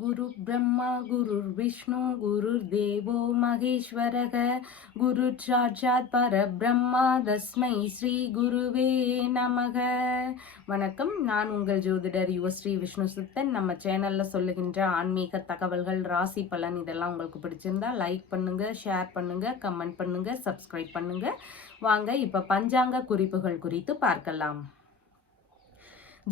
गुरु ब्रह्मा गुरुर्विष्णु गुरुर्देवो महेश्वरः गुरु साक्षात् பரபிரம்மா தஸ்மை ஸ்ரீ குருவே நமக. வணக்கம், நான் உங்கள் ஜோதிடர் யுவஸ்ரீ விஷ்ணு சுத்தன். நம்ம சேனல்ல சொல்லுகின்ற ஆன்மீக தகவல்கள், ராசி பலன் இதெல்லாம் உங்களுக்கு பிடிச்சிருந்தா லைக் பண்ணுங்க, ஷேர் பண்ணுங்க, கமெண்ட் பண்ணுங்க, சப்ஸ்கிரைப் பண்ணுங்க. வாங்க இப்ப பஞ்சாங்க குறிப்புகள் குறித்து பார்க்கலாம்.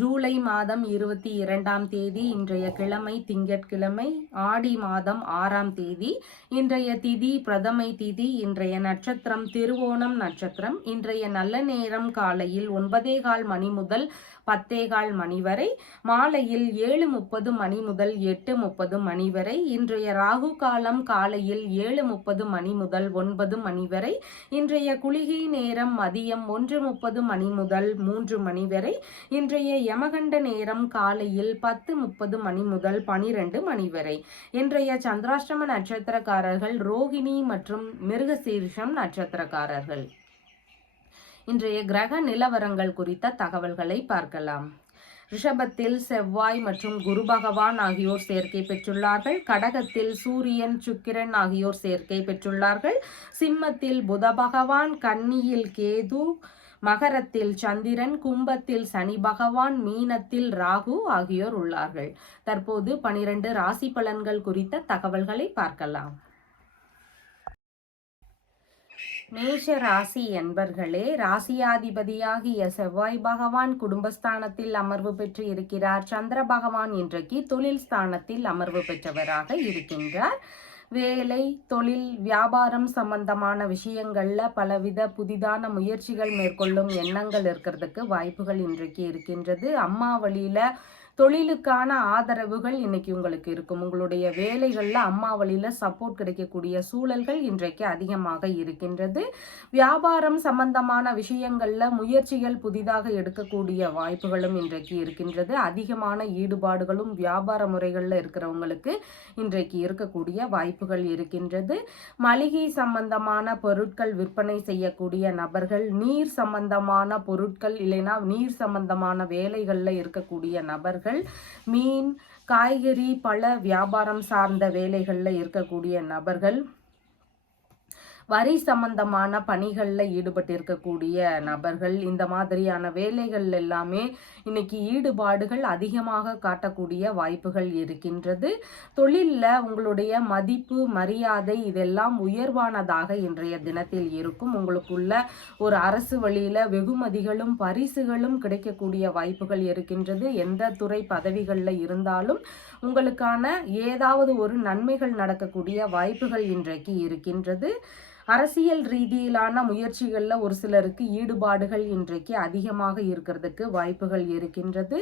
ஜூலை மாதம் 22ஆம் தேதி இன்றைய கிழமை திங்கட்கிழமை, ஆடி மாதம் 6ஆம் தேதி. இன்றைய திதி பிரதமை திதி. இன்றைய நட்சத்திரம் திருவோணம் நட்சத்திரம். இன்றைய நல்ல நேரம் காலையில் 9:15 மணி முதல் 10:15 மணி வரை, மாலையில் 7:30 மணி முதல் 8:30 மணி வரை. இன்றைய ராகு காலம் காலையில் 7:30 மணி முதல் 9 மணி வரை. இன்றைய குளிகை நேரம் மதியம் 1:30 மணி முதல் 3 மணி வரை. இன்றைய யமகண்ட நேரம் காலையில் 10:30 மணி முதல் 12 மணி வரை. இன்றைய சந்திராஷ்டம நட்சத்திரக்காரர்கள் ரோகிணி மற்றும் மிருகசீரிஷம் நட்சத்திரக்காரர்கள். இன்றைய கிரக நிலவரங்கள் குறித்த தகவல்களை பார்க்கலாம். ரிஷபத்தில் செவ்வாய் மற்றும் குரு பகவான் ஆகியோர் சேர்க்கை பெற்றுள்ளார்கள். கடகத்தில் சூரியன் சுக்கிரன் ஆகியோர் சேர்க்கை பெற்றுள்ளார்கள். சிம்மத்தில் புத பகவான், கன்னியில் கேது, மகரத்தில் சந்திரன், கும்பத்தில் சனி பகவான், மீனத்தில் ராகு ஆகியோர் உள்ளார்கள். தற்போது 12 ராசி பலன்கள் குறித்த தகவல்களை பார்க்கலாம். மேஷ ராசி என்பர்களே, ராசியாதிபதியாகிய செவ்வாய் பகவான் குடும்பஸ்தானத்தில் அமர்வு பெற்று இருக்கிறார். சந்திர பகவான் இன்றைக்கு தொழில் ஸ்தானத்தில் அமர்வு பெற்றவராக இருக்கின்றார். வேலை, தொழில், வியாபாரம் சம்பந்தமான விஷயங்கள்ல பலவித புதிதான முயற்சிகள் மேற்கொள்ளும் எண்ணங்கள் இருக்கிறதுக்கு வாய்ப்புகள் இன்றைக்கு இருக்கின்றது. அம்மா வழியில தொழிலுக்கான ஆதரவுகள் இன்னைக்கு உங்களுக்கு இருக்கும். உங்களுடைய வேலைகளில் அம்மா வழியில் சப்போர்ட் கிடைக்கக்கூடிய சூழல்கள் இன்றைக்கு அதிகமாக இருக்கின்றது. வியாபாரம் சம்பந்தமான விஷயங்களில் முயற்சிகள் புதிதாக எடுக்கக்கூடிய வாய்ப்புகளும் இன்றைக்கு இருக்கின்றது. அதிகமான ஈடுபாடுகளும் வியாபார முறைகளில் இருக்கிறவங்களுக்கு இன்றைக்கு இருக்கக்கூடிய வாய்ப்புகள் இருக்கின்றது. மளிகை சம்பந்தமான பொருட்கள் விற்பனை செய்யக்கூடிய நபர்கள், நீர் சம்பந்தமான பொருட்கள் இல்லைன்னா நீர் சம்பந்தமான வேலைகளில் இருக்கக்கூடிய நபர்கள், மீன், காய்கறி, பழ வியாபாரம் சார்ந்த வேலைகளில் இருக்கக்கூடிய நபர்கள், வரி சம்பந்தமான பணிகளில் ஈடுபட்டு இருக்கக்கூடிய நபர்கள், இந்த மாதிரியான வேலைகள் எல்லாமே இன்னைக்கு ஈடுபாடுகள் அதிகமாக காட்டக்கூடிய வாய்ப்புகள் இருக்கின்றது. தொழிலில் உங்களுடைய மதிப்பு, மரியாதை இதெல்லாம் உயர்வானதாக இன்றைய தினத்தில் இருக்கும். உங்களுக்குள்ள ஒரு அரசு வழியில் வெகுமதிகளும் பரிசுகளும் கிடைக்கக்கூடிய வாய்ப்புகள் இருக்கின்றது. எந்த துறை பதவிகளில் இருந்தாலும் உங்களுக்கான ஏதாவது ஒரு நன்மைகள் நடக்கக்கூடிய வாய்ப்புகள் இன்றைக்கு இருக்கின்றது. அரசியல் ரீதியிலான முயற்சிகளில் ஒரு சிலருக்கு ஈடுபாடுகள் இன்றைக்கு அதிகமாக இருக்கிறதுக்கு வாய்ப்புகள் இருக்கின்றது.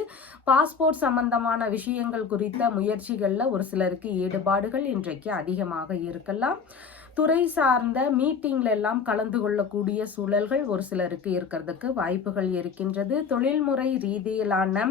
பாஸ்போர்ட் சம்பந்தமான விஷயங்கள் குறித்த முயற்சிகளில் ஒரு சிலருக்கு ஈடுபாடுகள் இன்றைக்கு அதிகமாக இருக்கலாம். துறை சார்ந்த மீட்டிங்ல எல்லாம் கலந்து கொள்ளக்கூடிய சூழல்கள் ஒரு சிலருக்கு இருக்கிறதுக்கு வாய்ப்புகள் இருக்கின்றது. தொழில்முறை ரீதியிலான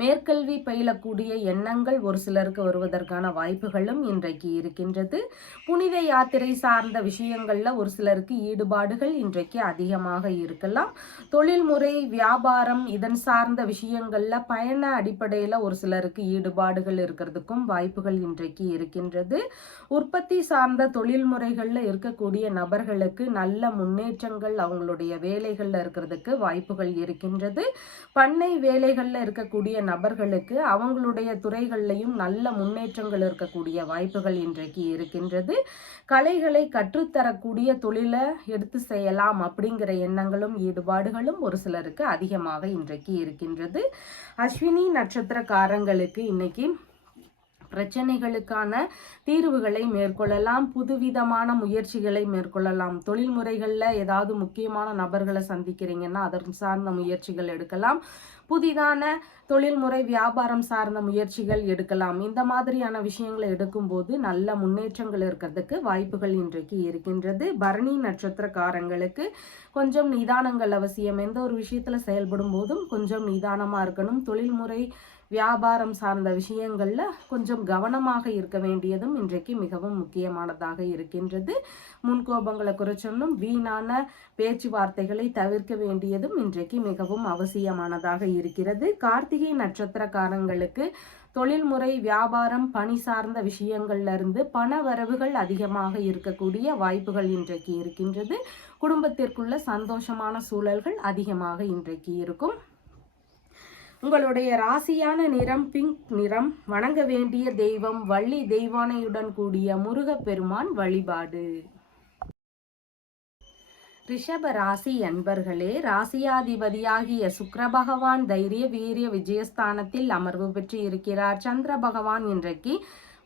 மேற்கல்வி பயிலக்கூடிய எண்ணங்கள் ஒரு சிலருக்கு வருவதற்கான வாய்ப்புகளும் இன்றைக்கு இருக்கின்றது. புனித யாத்திரை சார்ந்த விஷயங்கள்ல ஒரு சிலருக்கு ஈடுபாடுகள் இன்றைக்கு அதிகமாக இருக்கலாம். தொழில்முறை வியாபாரம் இதன் சார்ந்த விஷயங்கள்ல பயண அடிப்படையில் ஒரு சிலருக்கு ஈடுபாடுகள் இருக்கிறதுக்கும் வாய்ப்புகள் இன்றைக்கு இருக்கின்றது. உற்பத்தி சார்ந்த தொழில் முறைகள்ல இருக்கக்கூடிய நபர்களுக்கு நல்ல முன்னேற்றங்கள் அவங்களுடைய வேலைகள்ல இருக்கிறதுக்கு வாய்ப்புகள் இருக்கின்றது. பண்ணை வேலைகள்ல இருக்கக்கூடிய நபர்களுக்கு அவங்களுடைய துறைகள்லையும் நல்ல முன்னேற்றங்கள் இருக்கக்கூடிய வாய்ப்புகள் இன்றைக்கு இருக்கின்றது. கலைகளை கற்றுத்தரக்கூடிய தொழிலை எடுத்து செய்யலாம் அப்படிங்கிற எண்ணங்களும் ஈடுபாடுகளும் ஒரு சிலருக்கு அதிகமாக இன்றைக்கு இருக்கின்றது. அஸ்வினி நட்சத்திரக்காரங்களுக்கு இன்னைக்கு பிரச்சனைகளுக்கான தீர்வுகளை மேற்கொள்ளலாம். புதுவிதமான முயற்சிகளை மேற்கொள்ளலாம். தொழில் முறைகளில் ஏதாவது முக்கியமான நபர்களை சந்திக்கிறீங்கன்னா அதற்கு சார்ந்த முயற்சிகள் எடுக்கலாம். புதிதான தொழில்முறை வியாபாரம் சார்ந்த முயற்சிகள் எடுக்கலாம். இந்த மாதிரியான விஷயங்களை எடுக்கும்போது நல்ல முன்னேற்றங்கள் இருக்கிறதுக்கு வாய்ப்புகள் இன்றைக்கு இருக்கின்றது. பரணி நட்சத்திரக்காரங்களுக்கு கொஞ்சம் நிதானங்கள் அவசியம். எந்த ஒரு விஷயத்துல செயல்படும் போதும் கொஞ்சம் நிதானமா இருக்கணும். தொழில்முறை வியாபாரம் சார்ந்த விஷயங்கள்ல கொஞ்சம் கவனமாக இருக்க வேண்டியதும் இன்றைக்கு மிகவும் முக்கியமானதாக இருக்கின்றது. முன்கோபங்களை குறைச்சொன்னும் வீணான பேச்சுவார்த்தைகளை தவிர்க்க வேண்டியதும் இன்றைக்கு மிகவும் அவசியமானதாக இருக்கிறது. கார்த்திகை நட்சத்திரக்காரங்களுக்கு தொழில்முறை, வியாபாரம், பணி சார்ந்த விஷயங்கள்ல இருந்து பண வரவுகள் அதிகமாக இருக்கக்கூடிய வாய்ப்புகள் இன்றைக்கு இருக்கின்றது. குடும்பத்திற்குள்ள சந்தோஷமான சூழல்கள் அதிகமாக இன்றைக்கு இருக்கும். உங்களுடைய ராசியான நிறம் பிங்க் நிறம். வணங்க வேண்டிய தெய்வம் வள்ளி தெய்வானையுடன் கூடிய முருகப்பெருமான் வழிபாடு. ரிஷப ராசி அன்பர்களே, ராசியாதிபதியாகிய சுக்கிர பகவான் தைரிய வீரிய விஜயஸ்தானத்தில் அமர்வு பெற்று இருக்கிறார். சந்திர பகவான் இன்றைக்கு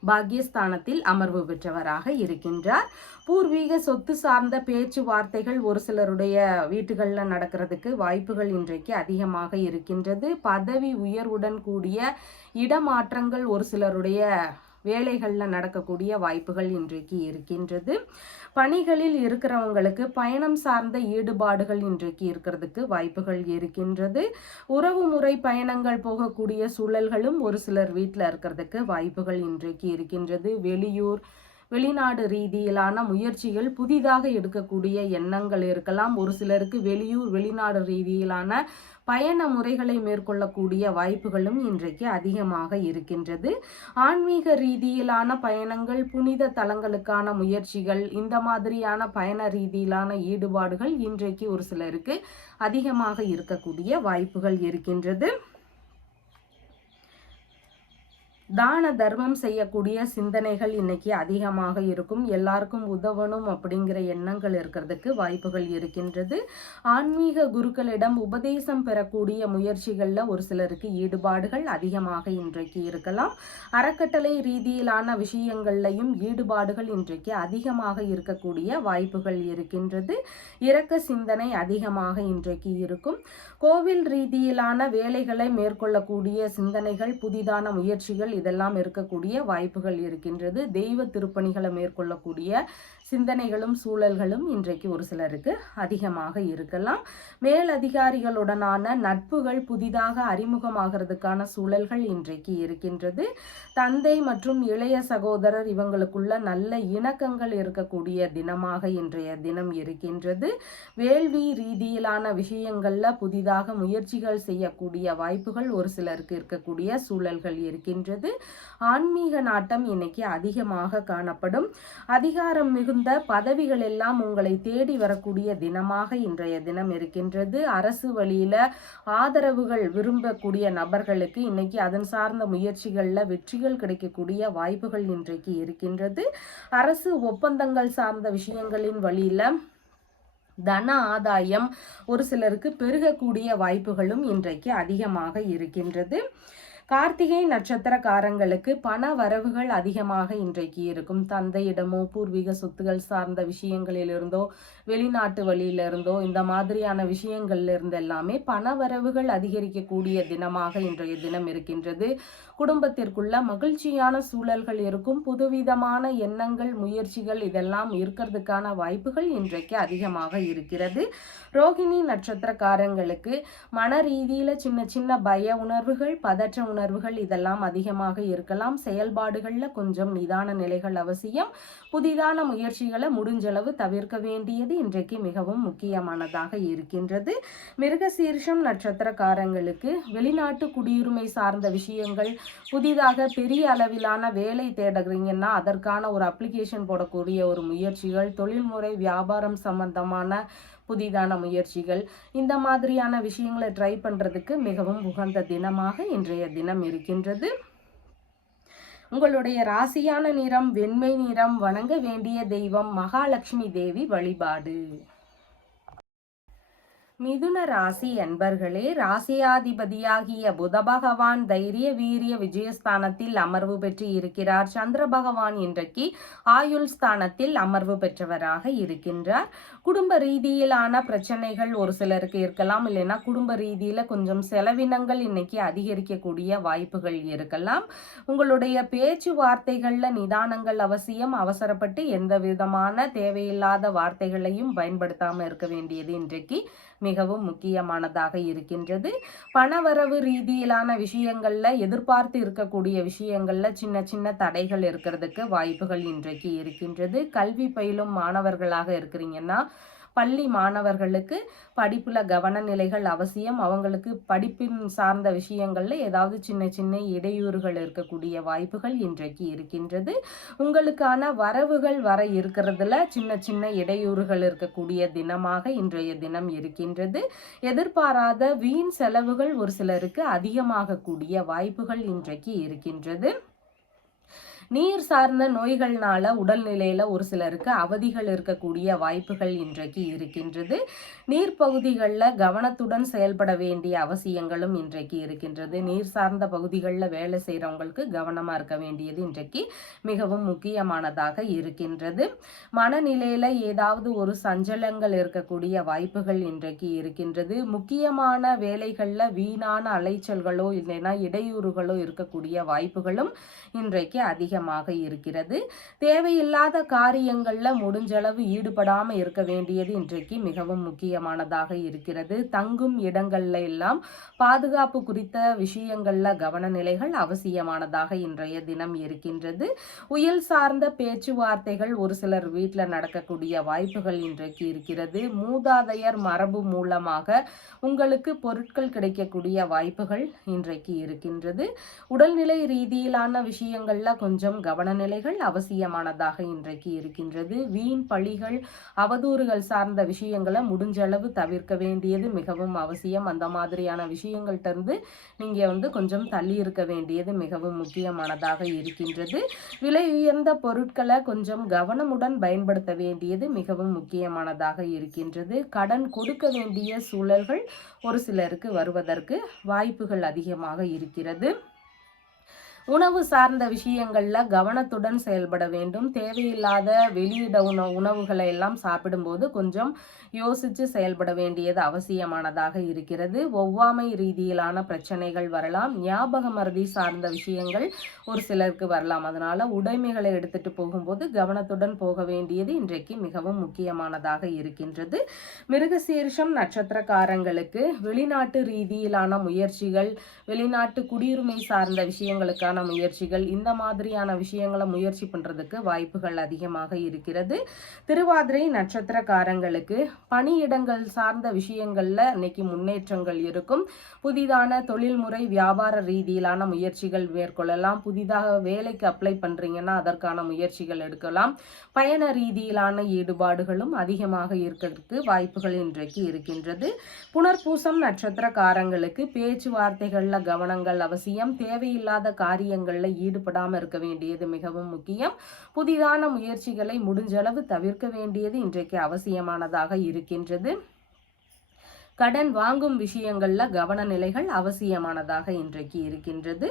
பாக்யஸ்தானத்தில் அமர்வு பெற்றவராக இருக்கின்றார். பூர்வீக சொத்து சார்ந்த பேச்சுவார்த்தைகள் ஒரு சிலருடைய வீட்டுகளில் நடக்கிறதுக்கு வாய்ப்புகள் இன்றைக்கு அதிகமாக இருக்கின்றது. பதவி உயர்வுடன் கூடிய இடமாற்றங்கள் ஒரு சிலருடைய வேலைகளில் நடக்கக்கூடிய வாய்ப்புகள் இன்றைக்கு இருக்கின்றது. பணிகளில் இருக்கிறவங்களுக்கு பயணம் சார்ந்த ஈடுபாடுகள் இன்றைக்கு இருக்கிறதுக்கு வாய்ப்புகள் இருக்கின்றது. உறவு முறை பயணங்கள் போகக்கூடிய சூழல்களும் ஒரு சிலர் வீட்டில் இருக்கிறதுக்கு வாய்ப்புகள் இன்றைக்கு இருக்கின்றது. வெளியூர், வெளிநாடு ரீதியிலான முயற்சிகள் புதிதாக எடுக்கக்கூடிய எண்ணங்கள் இருக்கலாம். ஒரு சிலருக்கு வெளியூர், வெளிநாடு ரீதியிலான பயண முறைகளை மேற்கொள்ளக்கூடிய வாய்ப்புகளும் இன்றைக்கு அதிகமாக இருக்கின்றது. ஆன்மீக ரீதியிலான பயணங்கள், புனித தலங்களுக்கான முயற்சிகள், இந்த மாதிரியான பயண ரீதியிலான ஈடுபாடுகள் இன்றைக்கு ஒரு சிலருக்கு அதிகமாக இருக்கக்கூடிய வாய்ப்புகள் இருக்கின்றது. தான தர்மம் செய்யக்கூடிய சிந்தனைகள் இன்னைக்கு அதிகமாக இருக்கும். எல்லாருக்கும் உதவணும் அப்படிங்கிற எண்ணங்கள் இருக்கிறதுக்கு வாய்ப்புகள் இருக்கின்றது. ஆன்மீக குருக்களிடம் உபதேசம் பெறக்கூடிய முயற்சிகளில் ஒரு சிலருக்கு ஈடுபாடுகள் அதிகமாக இன்றைக்கு இருக்கலாம். அறக்கட்டளை ரீதியிலான விஷயங்கள்லையும் ஈடுபாடுகள் இன்றைக்கு அதிகமாக இருக்கக்கூடிய வாய்ப்புகள் இருக்கின்றது. இரக்க சிந்தனை அதிகமாக இன்றைக்கு இருக்கும். கோவில் ரீதியிலான வேலைகளை மேற்கொள்ளக்கூடிய சிந்தனைகள், புதிதான முயற்சிகள் இதெல்லாம் இருக்கக்கூடிய வாய்ப்புகள் இருக்கின்றது. தெய்வ திருப்பணிகளை மேற்கொள்ளக்கூடிய சிந்தனைகளும் சூழல்களும் இன்றைக்கு ஒரு சிலருக்கு அதிகமாக இருக்கலாம். மேலதிகாரிகளுடனான நட்புகள் புதிதாக அறிமுகமாகிறதுக்கான சூழல்கள் இன்றைக்கு இருக்கின்றது. தந்தை மற்றும் இளைய சகோதரர் இவங்களுக்குள்ள நல்ல இணக்கங்கள் இருக்கக்கூடிய தினமாக இன்றைய தினம் இருக்கின்றது. வேள்வி ரீதியிலான விஷயங்கள்ல புதிதாக முயற்சிகள் செய்யக்கூடிய வாய்ப்புகள் ஒரு சிலருக்கு இருக்கக்கூடிய சூழல்கள் இருக்கின்றது. ஆன்மீக நாட்டம் இன்னைக்கு அதிகமாக காணப்படும். அதிகாரம் மிகுந்த பதவிகள் எல்லாம் உங்களை தேடி வரக்கூடிய தினமாக இன்றைய தினம் இருக்கின்றது. அரசு வழியில ஆதரவுகள் விரும்பக்கூடிய நபர்களுக்கு இன்னைக்கு அதன் சார்ந்த முயற்சிகள்ல வெற்றிகள் கிடைக்கக்கூடிய வாய்ப்புகள் இன்றைக்கு இருக்கின்றது. அரசு ஒப்பந்தங்கள் சார்ந்த விஷயங்களின் வழியில தன ஆதாயம் ஒரு சிலருக்கு பெருகக்கூடிய வாய்ப்புகளும் இன்றைக்கு அதிகமாக இருக்கின்றது. கார்த்திகை நட்சத்திரக்காரங்களுக்கு பண வரவுகள் அதிகமாக இன்றைக்கு இருக்கும். தந்தையிடமோ, பூர்வீக சொத்துகள் சார்ந்த விஷயங்களிலிருந்தோ, வெளிநாட்டு வழியிலிருந்தோ, இந்த மாதிரியான விஷயங்கள்ல இருந்து எல்லாமே பண வரவுகள் அதிகரிக்கக்கூடிய தினமாக இன்றைய தினம் இருக்கின்றது. குடும்பத்திற்குள்ள மகிழ்ச்சியான சூழல்கள் இருக்கும். புதுவிதமான எண்ணங்கள், முயற்சிகள் இதெல்லாம் இருக்கிறதுக்கான வாய்ப்புகள் இன்றைக்கு அதிகமாக இருக்கிறது. ரோகிணி நட்சத்திரக்காரங்களுக்கு மன ரீதியில சின்ன சின்ன பய உணர்வுகள், பதற்ற உணர்வுகள் இதெல்லாம் அதிகமாக இருக்கலாம். செயல்பாடுகள்ல கொஞ்சம் நிதான நிலைகள் அவசியம். புதிதான முயற்சிகளை முடிஞ்சளவு தவிர்க்க வேண்டியது இன்றைக்கு மிகவும் முக்கியமானதாக இருக்கின்றது. மிருகசீரிஷம் நட்சத்திரக்காரங்களுக்கு வெளிநாட்டு குடியுரிமை சார்ந்த விஷயங்கள், புதிதாக பெரிய அளவிலான வேலை தேடுறீங்கன்னா அதற்கான ஒரு அப்ளிகேஷன் போடக்கூடிய ஒரு முயற்சிகள், தொழில்முறை வியாபாரம் சம்பந்தமான புதிதான முயற்சிகள், இந்த மாதிரியான விஷயங்களை ட்ரை பண்றதுக்கு மிகவும் உகந்த தினமாக இன்றைய தினம் இருக்கின்றது. உங்களுடைய ராசியான நிறம் வெண்மை நிறம். வணங்க வேண்டிய தெய்வம் மகாலட்சுமி தேவி வழிபாடு. மிதுன ராசி அன்பர்களே, ராசியாதிபதியாகிய புத பகவான் தைரிய வீரிய விஜயஸ்தானத்தில் அமர்வு பெற்று இருக்கிறார். சந்திர பகவான் இன்றைக்கு ஆயுள் ஸ்தானத்தில் அமர்வு பெற்றவராக இருக்கின்றார். குடும்ப ரீதியிலான பிரச்சனைகள் ஒரு சிலருக்கு இருக்கலாம். இல்லைன்னா குடும்ப ரீதியில கொஞ்சம் செலவினங்கள் இன்னைக்கு அதிகரிக்கக்கூடிய வாய்ப்புகள் இருக்கலாம். உங்களுடைய பேச்சுவார்த்தைகள்ல நிதானங்கள் அவசியம். அவசரப்பட்டு எந்த விதமான தேவையில்லாத வார்த்தைகளையும் பயன்படுத்தாம இருக்க வேண்டியது இன்றைக்கு மிகவும் முக்கியமானதாக இருக்கின்றது. பணவரவு ரீதியிலான விஷயங்கள்ல எதிர்பார்த்து இருக்கக்கூடிய விஷயங்கள்ல சின்ன சின்ன தடைகள் இருக்கிறதுக்கு வாய்ப்புகள் இன்றைக்கு இருக்கின்றது. கல்வி பயிலும் மாணவர்களாக இருக்கிறீங்கன்னா பள்ளி மாணவர்களுக்கு படிப்புல கவனநிலைகள் அவசியம். அவங்களுக்கு படிப்பின் சார்ந்த விஷயங்கள்ல ஏதாவது சின்ன சின்ன இடையூறுகள் இருக்கக்கூடிய வாய்ப்புகள் இன்றைக்கு இருக்கின்றது. உங்களுக்கான வரவுகள் வர இருக்கிறதுல சின்ன சின்ன இடையூறுகள் இருக்கக்கூடிய தினமாக இன்றைய தினம் இருக்கின்றது. எதிர்பாராத வீண் செலவுகள் ஒரு சிலருக்கு அதிகமாக கூடிய வாய்ப்புகள் இன்றைக்கு இருக்கின்றது. நீர் சார்ந்த நோய்கள்னால உடல்நிலையில ஒரு சிலருக்கு அவதிகள் இருக்கக்கூடிய வாய்ப்புகள் இன்றைக்கு இருக்கின்றது. நீர்ப்பகுதிகளில் கவனத்துடன் செயல்பட வேண்டிய அவசியங்களும் இன்றைக்கு இருக்கின்றது. நீர் சார்ந்த பகுதிகளில் வேலை செய்கிறவங்களுக்கு கவனமாக இருக்க வேண்டியது இன்றைக்கு மிகவும் முக்கியமானதாக இருக்கின்றது. மனநிலையில ஏதாவது ஒரு சஞ்சலங்கள் இருக்கக்கூடிய வாய்ப்புகள் இன்றைக்கு இருக்கின்றது. முக்கியமான வேலைகளில் வீணான அலைச்சல்களோ இல்லைன்னா இடையூறுகளோ இருக்கக்கூடிய வாய்ப்புகளும் இன்றைக்கு அதிகமாக இருக்கிறது. தேவையில்லாத காரியங்கள்ல முடிஞ்சளவு ஈடுபடாம இருக்க வேண்டியது இன்றைக்கு மிகவும் முக்கியமானதாக இருக்கிறது. தங்கும் இடங்கள்ல எல்லாம் பாதுகாப்பு குறித்த விஷயங்கள்ல கவனநிலைகள் அவசியமானதாக இன்றைய தினம் இருக்கின்றது. உயல் சார்ந்த பேச்சுவார்த்தைகள் ஒரு சிலர் வீட்டில் நடக்கக்கூடிய வாய்ப்புகள் இன்றைக்கு இருக்கிறது. மூதாதையர் மரபு மூலமாக உங்களுக்கு பொருட்கள் கிடைக்கக்கூடிய வாய்ப்புகள் இன்றைக்கு இருக்கின்றது. உடல்நிலை ரீதியிலான விஷயங்கள்ல கொஞ்சம் கவனநிலைகள் அவசியமானதாக இன்றைக்கு இருக்கின்றது. வீண் பழிகள் அவதூறுகள் சார்ந்த விஷயங்களை முடிஞ்சளவு தவிர்க்க வேண்டியது மிகவும் அவசியம். அந்த மாதிரியான விஷயங்கள்ட்ட இருந்து நீங்க கொஞ்சம் தள்ளி இருக்க வேண்டியது மிகவும் முக்கியமானதாக இருக்கின்றது. விலை உயர்ந்த பொருட்களை கொஞ்சம் கவனமுடன் பயன்படுத்த வேண்டியது மிகவும் முக்கியமானதாக இருக்கின்றது. கடன் கொடுக்க வேண்டிய சூழல்கள் ஒரு சிலருக்கு வருவதற்கு வாய்ப்புகள் அதிகமாக இருக்கிறது. உணவு சார்ந்த விஷயங்கள்ல கவனத்துடன் செயல்பட வேண்டும். தேவையில்லாத வெளியிட உணவுகளை எல்லாம் சாப்பிடும்போது கொஞ்சம் யோசிச்சு செயல்பட வேண்டியது அவசியமானதாக இருக்கிறது. ஒவ்வாமை ரீதியிலான பிரச்சனைகள் வரலாம். ஞாபக மறதி சார்ந்த விஷயங்கள் ஒரு சிலருக்கு வரலாம். அதனால உடைமைகளை எடுத்துட்டு போகும்போது கவனத்துடன் போக வேண்டியது இன்றைக்கு மிகவும் முக்கியமானதாக இருக்கின்றது. மிருகசீரிஷம் நட்சத்திரக்காரங்களுக்கு வெளிநாட்டு ரீதியிலான முயற்சிகள், வெளிநாட்டு குடியுரிமை சார்ந்த விஷயங்களுக்கான முயற்சிகள், இந்த மாதிரியான விஷயங்களை முயற்சி பண்றதுக்கு வாய்ப்புகள் அதிகமாக இருக்கிறது. திருவாதிரை நட்சத்திரக்காரங்களுக்கு பணியிடங்கள் சார்ந்த விஷயங்கள்ல இன்னைக்கு முன்னேற்றங்கள் இருக்கும். புதிதான தொழில்முறை வியாபார ரீதியிலான முயற்சிகள் மேற்கொள்ளலாம். புதிதாக வேலைக்கு அப்ளை பண்றீங்கன்னா அதற்கான முயற்சிகள் எடுக்கலாம். பயண ரீதியிலான ஈடுபாடுகளும் அதிகமாக இருக்கிறதுக்கு வாய்ப்புகள் இன்றைக்கு இருக்கின்றது. புனர்பூசம் நட்சத்திரக்காரங்களுக்கு பேச்சுவார்த்தைகள்ல கவனங்கள் அவசியம். தேவையில்லாத காரியங்கள்ல ஈடுபடாம இருக்க வேண்டியது மிகவும் முக்கியம். புதிதான முயற்சிகளை முடிஞ்சளவு தவிர்க்க வேண்டியது இன்றைக்கு அவசியமானதாக இருக்கின்றது. கடன் வாங்கும் விஷயங்கள்ல கவன நிலைகள் அவசியமானதாக இன்றைக்கு இருக்கின்றது.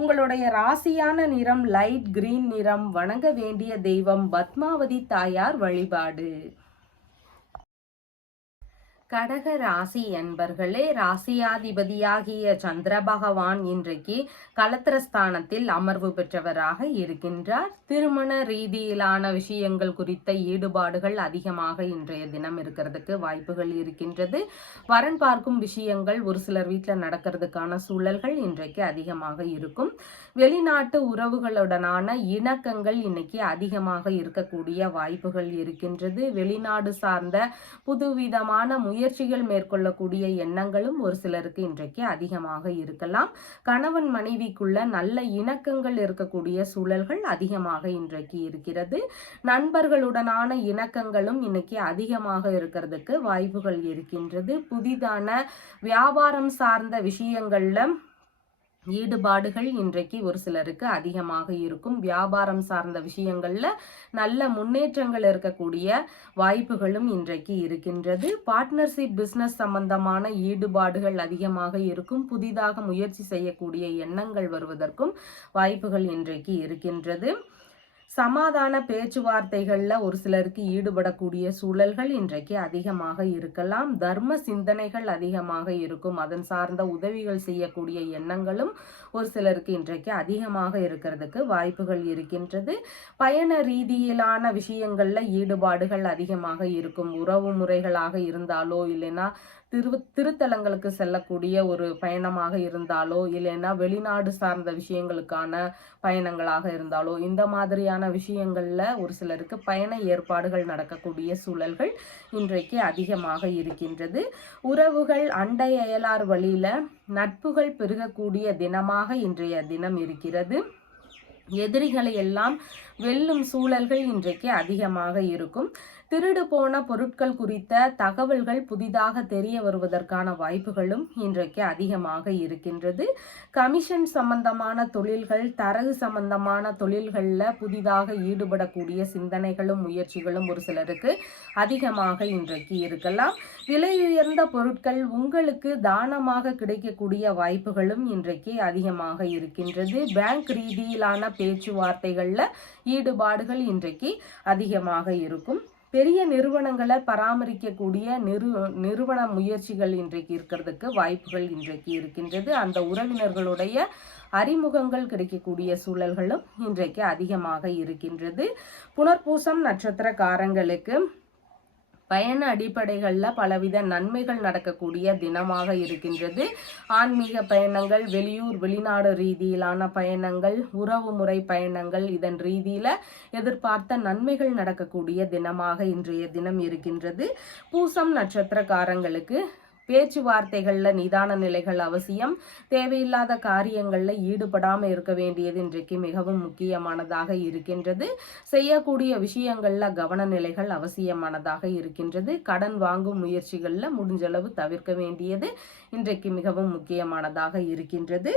உங்களுடைய ராசியான நிறம் லைட் கிரீன் நிறம். வணங்க வேண்டிய தெய்வம் பத்மாவதி தாயார் வழிபாடு. கடக ராசி என்பர்களே, ராசியாதிபதியாகிய சந்திர பகவான் இன்றைக்கு கலத்திரஸ்தானத்தில் அமர்வு பெற்றவராக இருக்கின்றார். திருமண ரீதியிலான விஷயங்கள் குறித்த ஈடுபாடுகள் அதிகமாக இன்றைய தினம் இருக்கிறதுக்கு வாய்ப்புகள் இருக்கின்றது. வரன் பார்க்கும் விஷயங்கள் ஒரு சிலர் வீட்டில் நடக்கிறதுக்கான சூழல்கள் இன்றைக்கு அதிகமாக இருக்கும். வெளிநாட்டு உறவுகளுடனான இணக்கங்கள் இன்னைக்கு அதிகமாக இருக்கக்கூடிய வாய்ப்புகள் இருக்கின்றது. வெளிநாடு சார்ந்த புதுவிதமான முயற்சிகள் மேற்கொள்ளக்கூடிய எண்ணங்களும் ஒரு சிலருக்கு இன்றைக்கு அதிகமாக இருக்கலாம். கணவன் மனைவிக்குள்ள நல்ல இணக்கங்கள் இருக்கக்கூடிய சூழல்கள் அதிகமாக இன்றைக்கு இருக்கிறது. நண்பர்களுடனான இணக்கங்களும் இன்னைக்கு அதிகமாக இருக்கிறதுக்கு வாய்ப்புகள் இருக்கின்றது. புதிதான வியாபாரம் சார்ந்த விஷயங்கள்ல ஈடுபாடுகள் இன்றைக்கு ஒரு சிலருக்கு அதிகமாக இருக்கும். வியாபாரம் சார்ந்த விஷயங்கள்ல நல்ல முன்னேற்றங்கள் இருக்கக்கூடிய வாய்ப்புகளும் இன்றைக்கு இருக்கின்றது. பார்ட்னர்ஷிப் பிசினஸ் சம்பந்தமான ஈடுபாடுகள் அதிகமாக இருக்கும். புதிதாக முயற்சி செய்யக்கூடிய எண்ணங்கள் வருவதற்கும் வாய்ப்புகள் இன்றைக்கு இருக்கின்றது. சமாதான பேச்சுவார்த்தைகள்ல ஒரு சிலருக்கு ஈடுபடக்கூடிய சூழல்கள் இன்றைக்கு அதிகமாக இருக்கலாம். தர்ம சிந்தனைகள் அதிகமாக இருக்கும். அதன் சார்ந்த உதவிகள் செய்யக்கூடிய எண்ணங்களும் ஒரு சிலருக்கு இன்றைக்கு அதிகமாக இருக்கிறதுக்கு வாய்ப்புகள் இருக்கின்றது. பயண ரீதியிலான விஷயங்கள்ல ஈடுபாடுகள் அதிகமாக இருக்கும். உறவு முறைகளாக இருந்தாலோ இல்லைன்னா திருத்தலங்களுக்கு செல்லக்கூடிய ஒரு பயணமாக இருந்தாலோ இல்லைன்னா வெளிநாடு சார்ந்த விஷயங்களுக்கான பயணங்களாக இருந்தாலோ இந்த மாதிரியான விஷயங்கள்ல ஒரு சிலருக்கு பயண ஏற்பாடுகள் நடக்கக்கூடிய சூழல்கள் இன்றைக்கு அதிகமாக இருக்கின்றது. உறவுகள் அண்டை அயலார் வழியில நட்புகள் பெருகக்கூடிய தினமாக இன்றைய தினம் இருக்கிறது. எதிரிகளை எல்லாம் வெல்லும் சூழல்கள் இன்றைக்கு அதிகமாக இருக்கும். திருடு போன பொருட்கள் குறித்த தகவல்கள் புதிதாக தெரிய வருவதற்கான வாய்ப்புகளும் இன்றைக்கு அதிகமாக இருக்கின்றது. கமிஷன் சம்பந்தமான தொழில்கள், தரகு சம்பந்தமான தொழில்களில் புதிதாக ஈடுபடக்கூடிய சிந்தனைகளும் முயற்சிகளும் ஒரு சிலருக்கு அதிகமாக இன்றைக்கு இருக்கலாம். விலையுயர்ந்த பொருட்கள் உங்களுக்கு தானமாக கிடைக்கக்கூடிய வாய்ப்புகளும் இன்றைக்கு அதிகமாக இருக்கின்றது. பேங்க் ரீதியிலான பேச்சுவார்த்தைகளில் ஈடுபாடுகள் இன்றைக்கு அதிகமாக இருக்கும். பெரிய நிறுவனங்களை பராமரிக்கக்கூடிய நிறுவன முயற்சிகள் இன்றைக்கு இருக்கிறதுக்கு வாய்ப்புகள் இன்றைக்கு இருக்கின்றது. அந்த உறவினர்களுடைய அறிமுகங்கள் கிடைக்கக்கூடிய சூழல்களும் இன்றைக்கு அதிகமாக இருக்கின்றது. புனர்பூசம் நட்சத்திரக்காரங்களுக்கு பயண அடிப்படைகளில் பலவித நன்மைகள் நடக்கக்கூடிய தினமாக இருக்கின்றது. ஆன்மீக பயணங்கள், வெளியூர் வெளிநாடு ரீதியிலான பயணங்கள், உறவு முறை பயணங்கள், இதன் ரீதியில் எதிர்பார்த்த நன்மைகள் நடக்கக்கூடிய தினமாக இன்றைய தினம் இருக்கின்றது. பூசம் நட்சத்திரக்காரங்களுக்கு பேச்சுவார்த்தைகளில் நிதான நிலைகள் அவசியம். தேவையில்லாத காரியங்களில் ஈடுபடாமல் இருக்க வேண்டியது இன்றைக்கு மிகவும் முக்கியமானதாக இருக்கின்றது. செய்யக்கூடிய விஷயங்களில் கவன நிலைகள் அவசியமானதாக இருக்கின்றது. கடன் வாங்கும் முயற்சிகளில் முடிஞ்சளவு தவிர்க்க வேண்டியது இன்றைக்கு மிகவும் முக்கியமானதாக இருக்கின்றது.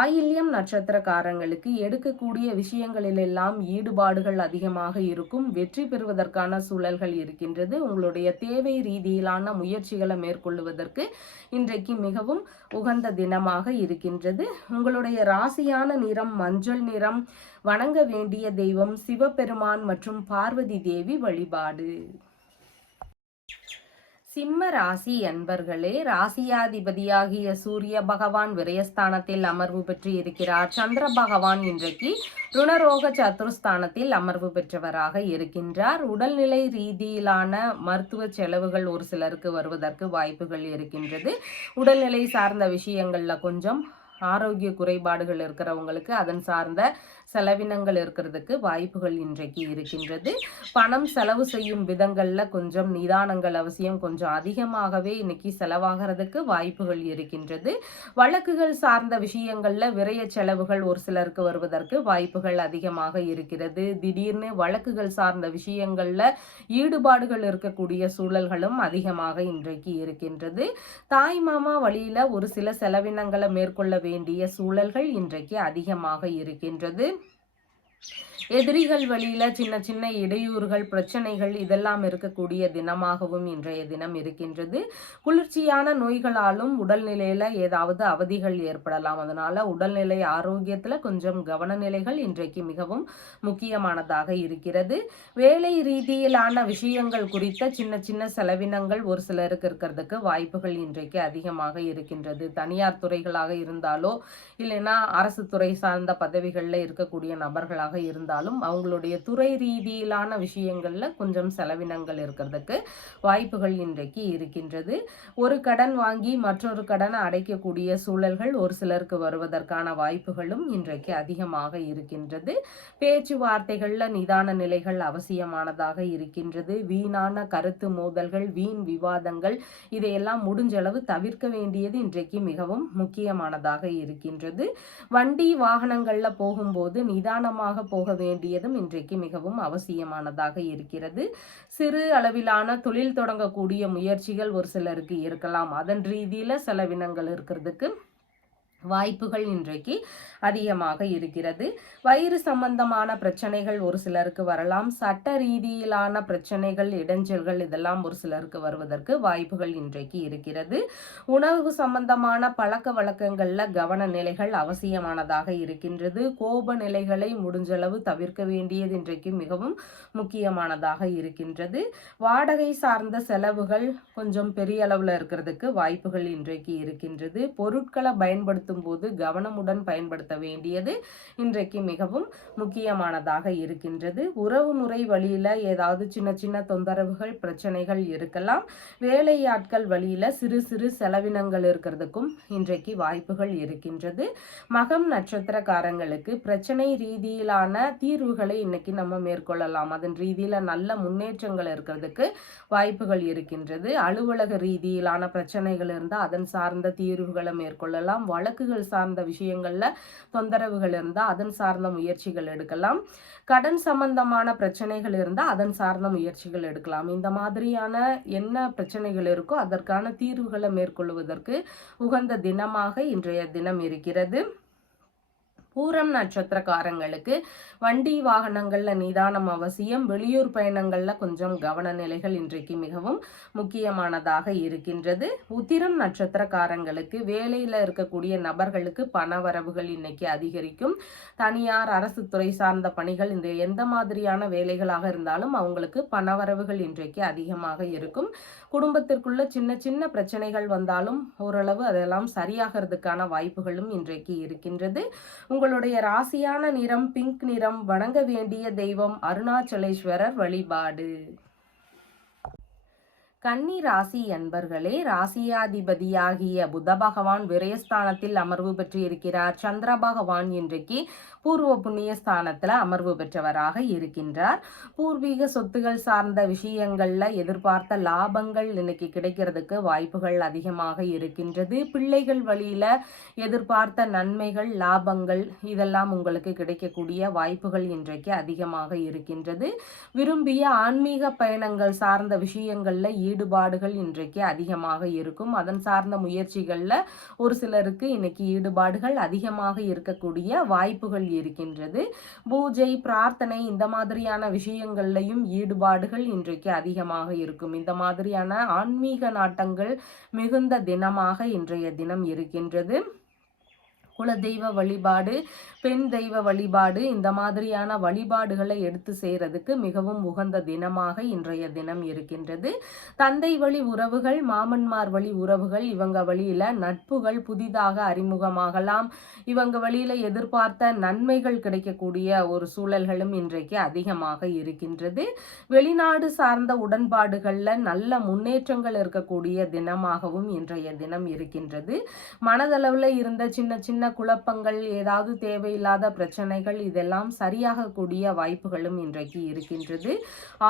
ஆயில்யம் நட்சத்திரக்காரங்களுக்கு எடுக்கக்கூடிய விஷயங்களிலெல்லாம் ஈடுபாடுகள் அதிகமாக இருக்கும். வெற்றி பெறுவதற்கான சூழல்கள் இருக்கின்றது. உங்களுடைய தேவை ரீதியிலான முயற்சிகளை மேற்கொள்வதற்கு இன்றைக்கு மிகவும் உகந்த தினமாக இருக்கின்றது. உங்களுடைய ராசியான நிறம் மஞ்சள் நிறம். வணங்க வேண்டிய தெய்வம் சிவபெருமான் மற்றும் பார்வதி தேவி வழிபாடு. சிம்ம ராசி அன்பர்களே, ராசியாதிபதியாகிய சூரிய பகவான் விரயஸ்தானத்தில் அமர்வு பெற்று இருக்கிறார். சந்திர பகவான் இன்றைக்கு ருணரோக சத்துருஸ்தானத்தில் அமர்வு பெற்றவராக இருக்கின்றார். உடல்நிலை ரீதியிலான மருத்துவ செலவுகள் ஒரு சிலருக்கு வருவதற்கு வாய்ப்புகள் இருக்கின்றது. உடல்நிலை சார்ந்த விஷயங்கள்ல கொஞ்சம் ஆரோக்கிய குறைபாடுகள் இருக்கிறவங்களுக்கு அதன் சார்ந்த செலவினங்கள் இருக்கிறதுக்கு வாய்ப்புகள் இன்றைக்கு இருக்கின்றது. பணம் செலவு செய்யும் விதங்கள்ல கொஞ்சம் நிதானங்கள் அவசியம். கொஞ்சம் அதிகமாகவே இன்னைக்கு செலவாகிறதுக்கு வாய்ப்புகள் இருக்கின்றது. வழக்குகள் சார்ந்த விஷயங்கள்ல விரய செலவுகள் ஒரு சிலருக்கு வருவதற்கு வாய்ப்புகள் அதிகமாக இருக்கிறது. திடீர்னு வழக்குகள் சார்ந்த விஷயங்கள்ல ஈடுபாடுகள் இருக்கக்கூடிய சூழல்களும் அதிகமாக இன்றைக்கு இருக்கின்றது. தாய் மாமா வழியில ஒரு சில செலவினங்களை மேற்கொள்ள வேண்டிய சூழல்கள் இன்றைக்கு அதிகமாக இருக்கின்றது. எதிரிகள் வழியில சின்ன சின்ன இடையூறுகள், பிரச்சனைகள் இதெல்லாம் இருக்கக்கூடிய தினமாகவும் இன்றைய தினம் இருக்கின்றது. குளிர்ச்சியான நோய்களாலும் உடல்நிலையில ஏதாவது அவதிகள் ஏற்படலாம். அதனால உடல்நிலை ஆரோக்கியத்துல கொஞ்சம் கவனநிலைகள் இன்றைக்கு மிகவும் முக்கியமானதாக இருக்கிறது. வேலை ரீதியிலான விஷயங்கள் குறித்த சின்ன சின்ன செலவினங்கள் ஒரு சிலருக்கு இருக்கிறதுக்கு வாய்ப்புகள் இன்றைக்கு அதிகமாக இருக்கின்றது. தனியார் துறைகளாக இருந்தாலோ இல்லைன்னா அரசு துறை சார்ந்த பதவிகளில் இருக்கக்கூடிய நபர்களாக இருந்தாலும் அவங்களுடைய துறை ரீதியிலான விஷயங்கள்ல கொஞ்சம் செலவினங்கள் இருக்கிறதுக்கு வாய்ப்புகள் இன்றைக்கு இருக்கின்றது. ஒரு கடன் வாங்கி மற்றொரு கடனை அடைக்கக்கூடிய சூழல்கள் ஒரு சிலருக்கு வருவதற்கான வாய்ப்புகளும் இன்றைக்கு அதிகமாக இருக்கின்றது. பேச்சுவார்த்தைகள்ல நிதான நிலைகள் அவசியமானதாக இருக்கின்றது. வீணான கருத்து மோதல்கள், வீண் விவாதங்கள் இதையெல்லாம் முடிஞ்சளவு தவிர்க்க வேண்டியது இன்றைக்கு மிகவும் முக்கியமானதாக இருக்கின்றது. வண்டி வாகனங்கள்ல போகும்போது நிதானமாக போக வேண்டியதும் இன்றைக்கு மிகவும் அவசியமானதாக இருக்கிறது. சிறு அளவிலான தொழில் தொடங்கக்கூடிய முயற்சிகள் ஒரு சிலருக்கு இருக்கலாம். அதன் ரீதியில செலவினங்கள் இருக்கிறதுக்கு வாய்ப்புகள் இன்றைக்கு அதிகமாக இருக்கிறது. வயிறு சம்பந்தமான பிரச்சனைகள் ஒரு சிலருக்கு வரலாம். சட்ட ரீதியிலான பிரச்சனைகள், இடைஞ்சல்கள் இதெல்லாம் ஒரு சிலருக்கு வருவதற்கு வாய்ப்புகள் இன்றைக்கு இருக்கிறது. உணவு சம்பந்தமான பழக்க வழக்கங்கள்ல கவன நிலைகள் அவசியமானதாக இருக்கின்றது. கோப நிலைகளை முடிஞ்சளவு தவிர்க்க வேண்டியது இன்றைக்கு மிகவும் முக்கியமானதாக இருக்கின்றது. வாடகை சார்ந்த செலவுகள் கொஞ்சம் பெரிய அளவுல இருக்கிறதுக்கு வாய்ப்புகள் இன்றைக்கு இருக்கின்றது. பொருட்களை பயன்படுத்தும் போது கவனமுடன் பயன்படுத்த பயன்படுத்த வேண்டியது இன்றைக்கு மிகவும் முக்கியமானதாக இருக்கின்றது. உறவு முறை வழியில ஏதாவது சின்ன சின்ன தொந்தரவுகள் பிரச்சனைகள் இருக்கலாம். வேலையாட்கள் வழியில சிறு சிறு செலவினங்கள் இருக்கிறதுக்கும் இன்றைக்கு வாய்ப்புகள் இருக்கின்றது. மகம் நட்சத்திரக்காரங்களுக்கு பிரச்சனை ரீதியிலான தீர்வுகளை இன்னைக்கு நம்ம மேற்கொள்ளலாம். அதன் ரீதியில நல்ல முன்னேற்றங்கள் இருக்கிறதுக்கு வாய்ப்புகள் இருக்கின்றது. அலுவலக ரீதியிலான பிரச்சனைகள் இருந்தால் அதன் சார்ந்த தீர்வுகளை மேற்கொள்ளலாம். வழக்குகள் சார்ந்த விஷயங்கள்ல தொந்தரவுகள் இருந்தால் அதன் சார்ந்த முயற்சிகள் எடுக்கலாம். கடன் சம்பந்தமான பிரச்சனைகள் இருந்தால் அதன் சார்ந்த முயற்சிகள் எடுக்கலாம். இந்த மாதிரியான என்ன பிரச்சனைகள் இருக்கோ அதற்கான தீர்வுகளை மேற்கொள்வதற்கு உகந்த தினமாக இன்றைய தினம் இருக்கிறது. பூரம் நட்சத்திரக்காரங்களுக்கு வண்டி வாகனங்கள்ல நிதானம் அவசியம். வெளியூர் பயணங்கள்ல கொஞ்சம் கவன நிலைகள் இன்றைக்கு மிகவும் முக்கியமானதாக இருக்கின்றது. உத்திரம் நட்சத்திரக்காரங்களுக்கு வேலையில இருக்கக்கூடிய நபர்களுக்கு பணவரவுகள் இன்னைக்கு அதிகரிக்கும். தனியார் அரசு துறை சார்ந்த பணிகள் இந்த எந்த மாதிரியான வேலைகளாக இருந்தாலும் அவங்களுக்கு பணவரவுகள் இன்றைக்கு அதிகமாக இருக்கும். குடும்பத்திற்குள்ள சின்ன சின்ன பிரச்சனைகள் வந்தாலும் ஓரளவு அதெல்லாம் சரியாகிறதுக்கான வாய்ப்புகளும் இன்றைக்கு இருக்கின்றது. உங்களுடைய ராசியான நிறம் பிங்க் நிறம். வணங்க வேண்டிய தெய்வம் அருணாச்சலேஸ்வரர் வழிபாடு. கன்னி ராசி அன்பர்களே, ராசியாதிபதியாகிய புத பகவான் விரயஸ்தானத்தில் அமர்வு பெற்று இருக்கிறார். சந்திர பகவான் இன்றைக்கு பூர்வ புண்ணிய ஸ்தானத்துல அமர்வு பெற்றவராக இருக்கின்றார். பூர்வீக சொத்துகள் சார்ந்த விஷயங்கள்ல எதிர்பார்த்த லாபங்கள் இன்னைக்கு கிடைக்கிறதுக்கு வாய்ப்புகள் அதிகமாக இருக்கின்றது. பிள்ளைகள் வழியில எதிர்பார்த்த நன்மைகள் லாபங்கள் இதெல்லாம் உங்களுக்கு கிடைக்கக்கூடிய வாய்ப்புகள் இன்றைக்கு அதிகமாக இருக்கின்றது. விரும்பிய ஆன்மீக பயணங்கள் சார்ந்த விஷயங்கள்ல ஈடுபாடுகள் இன்றைக்கு அதிகமாக இருக்கும். அதன் சார்ந்த முயற்சிகள்ல ஒரு சிலருக்கு இன்னைக்கு ஈடுபாடுகள் அதிகமாக இருக்கக்கூடிய வாய்ப்புகள் இருக்கின்றது. பூஜை பிரார்த்தனை இந்த மாதிரியான விஷயங்கள்லையும் ஈடுபாடுகள் இன்றைக்கு அதிகமாக இருக்கும். இந்த மாதிரியான ஆன்மீக நாட்டங்கள் மிகுந்த தினமாக இன்றைய தினம் இருக்கின்றது. குலதெய்வ வழிபாடு, பெண் தெய்வ வழிபாடு இந்த மாதிரியான வழிபாடுகளை எடுத்து செய்யறதுக்கு மிகவும் உகந்த தினமாக இன்றைய தினம் இருக்கின்றது. தந்தை வழி உறவுகள், மாமன்மார் வழி உறவுகள் இவங்க வழியில நட்புகள் புதிதாக அறிமுகமாகலாம். இவங்க வழியில எதிர்பார்த்த நன்மைகள் கிடைக்கக்கூடிய ஒரு சூழல்களும் இன்றைக்கு அதிகமாக இருக்கின்றது. வெளிநாடு சார்ந்த உடன்பாடுகள்ல நல்ல முன்னேற்றங்கள் இருக்கக்கூடிய தினமாகவும் இன்றைய தினம் இருக்கின்றது. மனதளவுல இருந்த சின்ன சின்ன குழப்பங்கள், ஏதாவது தேவையில்லாத பிரச்சனைகள் இதெல்லாம் சரியாகக்கூடிய வாய்ப்புகளும் இன்றைக்கு இருக்கின்றது.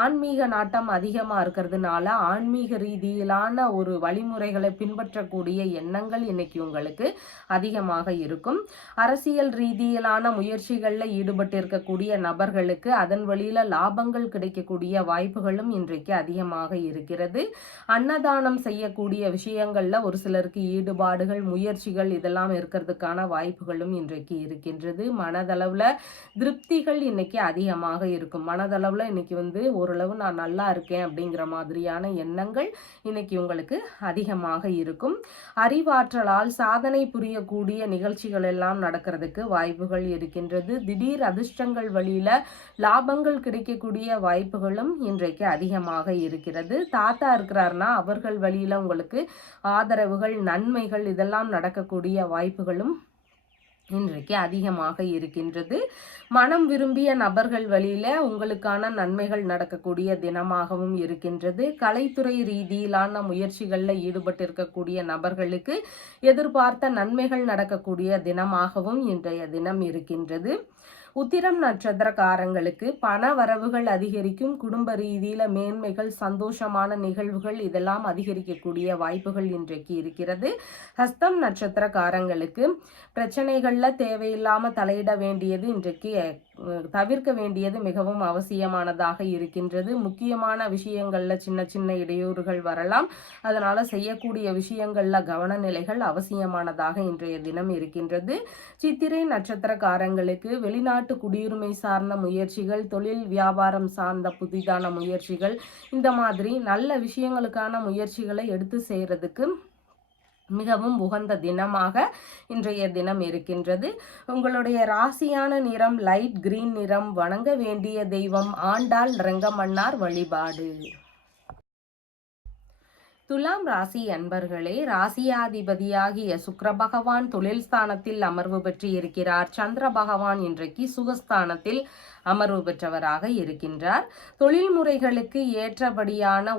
ஆன்மீக நாட்டம் அதிகமா இருக்கிறதுனால ஆன்மீக ரீதியிலான ஒரு வழிமுறைகளை பின்பற்றக்கூடிய எண்ணங்கள் இன்னைக்கு உங்களுக்கு அதிகமாக இருக்கும். அரசியல் ரீதியிலான முயற்சிகள்ல ஈடுபட்டு இருக்கக்கூடிய நபர்களுக்கு அதன் வழியில லாபங்கள் கிடைக்கக்கூடிய வாய்ப்புகளும் இன்றைக்கு அதிகமாக இருக்கிறது. அன்னதானம் செய்யக்கூடிய விஷயங்கள்ல ஒரு சிலருக்கு ஈடுபாடுகள் முயற்சிகள் இதெல்லாம் இருக்கிறதுக்கான வாய்ப்புகளும் இன்றைக்கு இருக்கின்றது. மனதளவுல திருப்திகள் இன்னைக்கு அதிகமாக இருக்கும். மனதளவுல இன்னைக்கு ஓரளவு நான் நல்லா இருக்கேன் அப்படிங்கிற மாதிரியான எண்ணங்கள் இன்னைக்கு உங்களுக்கு அதிகமாக இருக்கும். அறிவாற்றலால் சாதனை புரியக்கூடிய நிகழ்ச்சிகள் எல்லாம் நடக்கிறதுக்கு வாய்ப்புகள் இருக்கின்றது. திடீர் அதிர்ஷ்டங்கள் வழியில லாபங்கள் கிடைக்கக்கூடிய வாய்ப்புகளும் இன்றைக்கு அதிகமாக இருக்கிறது. தாத்தா இருக்கிறார்னா அவர்கள் வழியில உங்களுக்கு ஆதரவுகள் நன்மைகள் இதெல்லாம் நடக்கக்கூடிய வாய்ப்புகளும் இன்றைக்கு அதிகமாக இருக்கின்றது. மனம் விரும்பிய நபர்கள் வழியில உங்களுக்கான நன்மைகள் நடக்கக்கூடிய தினமாகவும் இருக்கின்றது. கலைத்துறை ரீதியிலான முயற்சிகள்ல ஈடுபட்டு இருக்கக்கூடிய நபர்களுக்கு எதிர்பார்த்த நன்மைகள் நடக்கக்கூடிய தினமாகவும் இன்றைய தினம் இருக்கின்றது. உத்திரம் நட்சத்திரக்காரங்களுக்கு பண வரவுகள் அதிகரிக்கும். குடும்ப ரீதியில மேன்மைகள் சந்தோஷமான நிகழ்வுகள் இதெல்லாம் அதிகரிக்கக்கூடிய வாய்ப்புகள் இன்றைக்கு இருக்கிறது. ஹஸ்தம் நட்சத்திரக்காரங்களுக்கு பிரச்சனைகள்ல தேவையில்லாம தலையிட வேண்டியது இன்றைக்கு தவிர்க்க வேண்டியது மிகவும் அவசியமானதாக இருக்கின்றது. முக்கியமான விஷயங்கள்ல சின்ன சின்ன இடையூறுகள் வரலாம். அதனால செய்யக்கூடிய விஷயங்கள்ல கவன நிலைகள் அவசியமானதாக இன்றைய தினம் இருக்கின்றது. சித்திரை நட்சத்திரக்காரங்களுக்கு வெளிநாட்டு குடியுரிமை சார்ந்த முயற்சிகள், தொழில் வியாபாரம் சார்ந்த புதிதான முயற்சிகள் இந்த மாதிரி நல்ல விஷயங்களுக்கான முயற்சிகளை எடுத்து செய்யறதுக்கு மிகவும் உகந்த தினமாக இன்றைய தினம் இருக்கின்றது. உங்களுடைய ராசியான நிறம் லைட் கிரீன் நிறம். வணங்க வேண்டிய தெய்வம் ஆண்டாள் ரெங்கமன்னார் வழிபாடு. துலாம் ராசி அன்பர்களே, ராசியாதிபதியாகிய சுக்கிர பகவான் தொழில் ஸ்தானத்தில் அமர்வு பெற்று இருக்கிறார். சந்திர பகவான் இன்றைக்கு சுகஸ்தானத்தில் அமர்வு பெற்றவராக இருக்கின்றார். தொழில் முறைகளுக்கு ஏற்றபடியான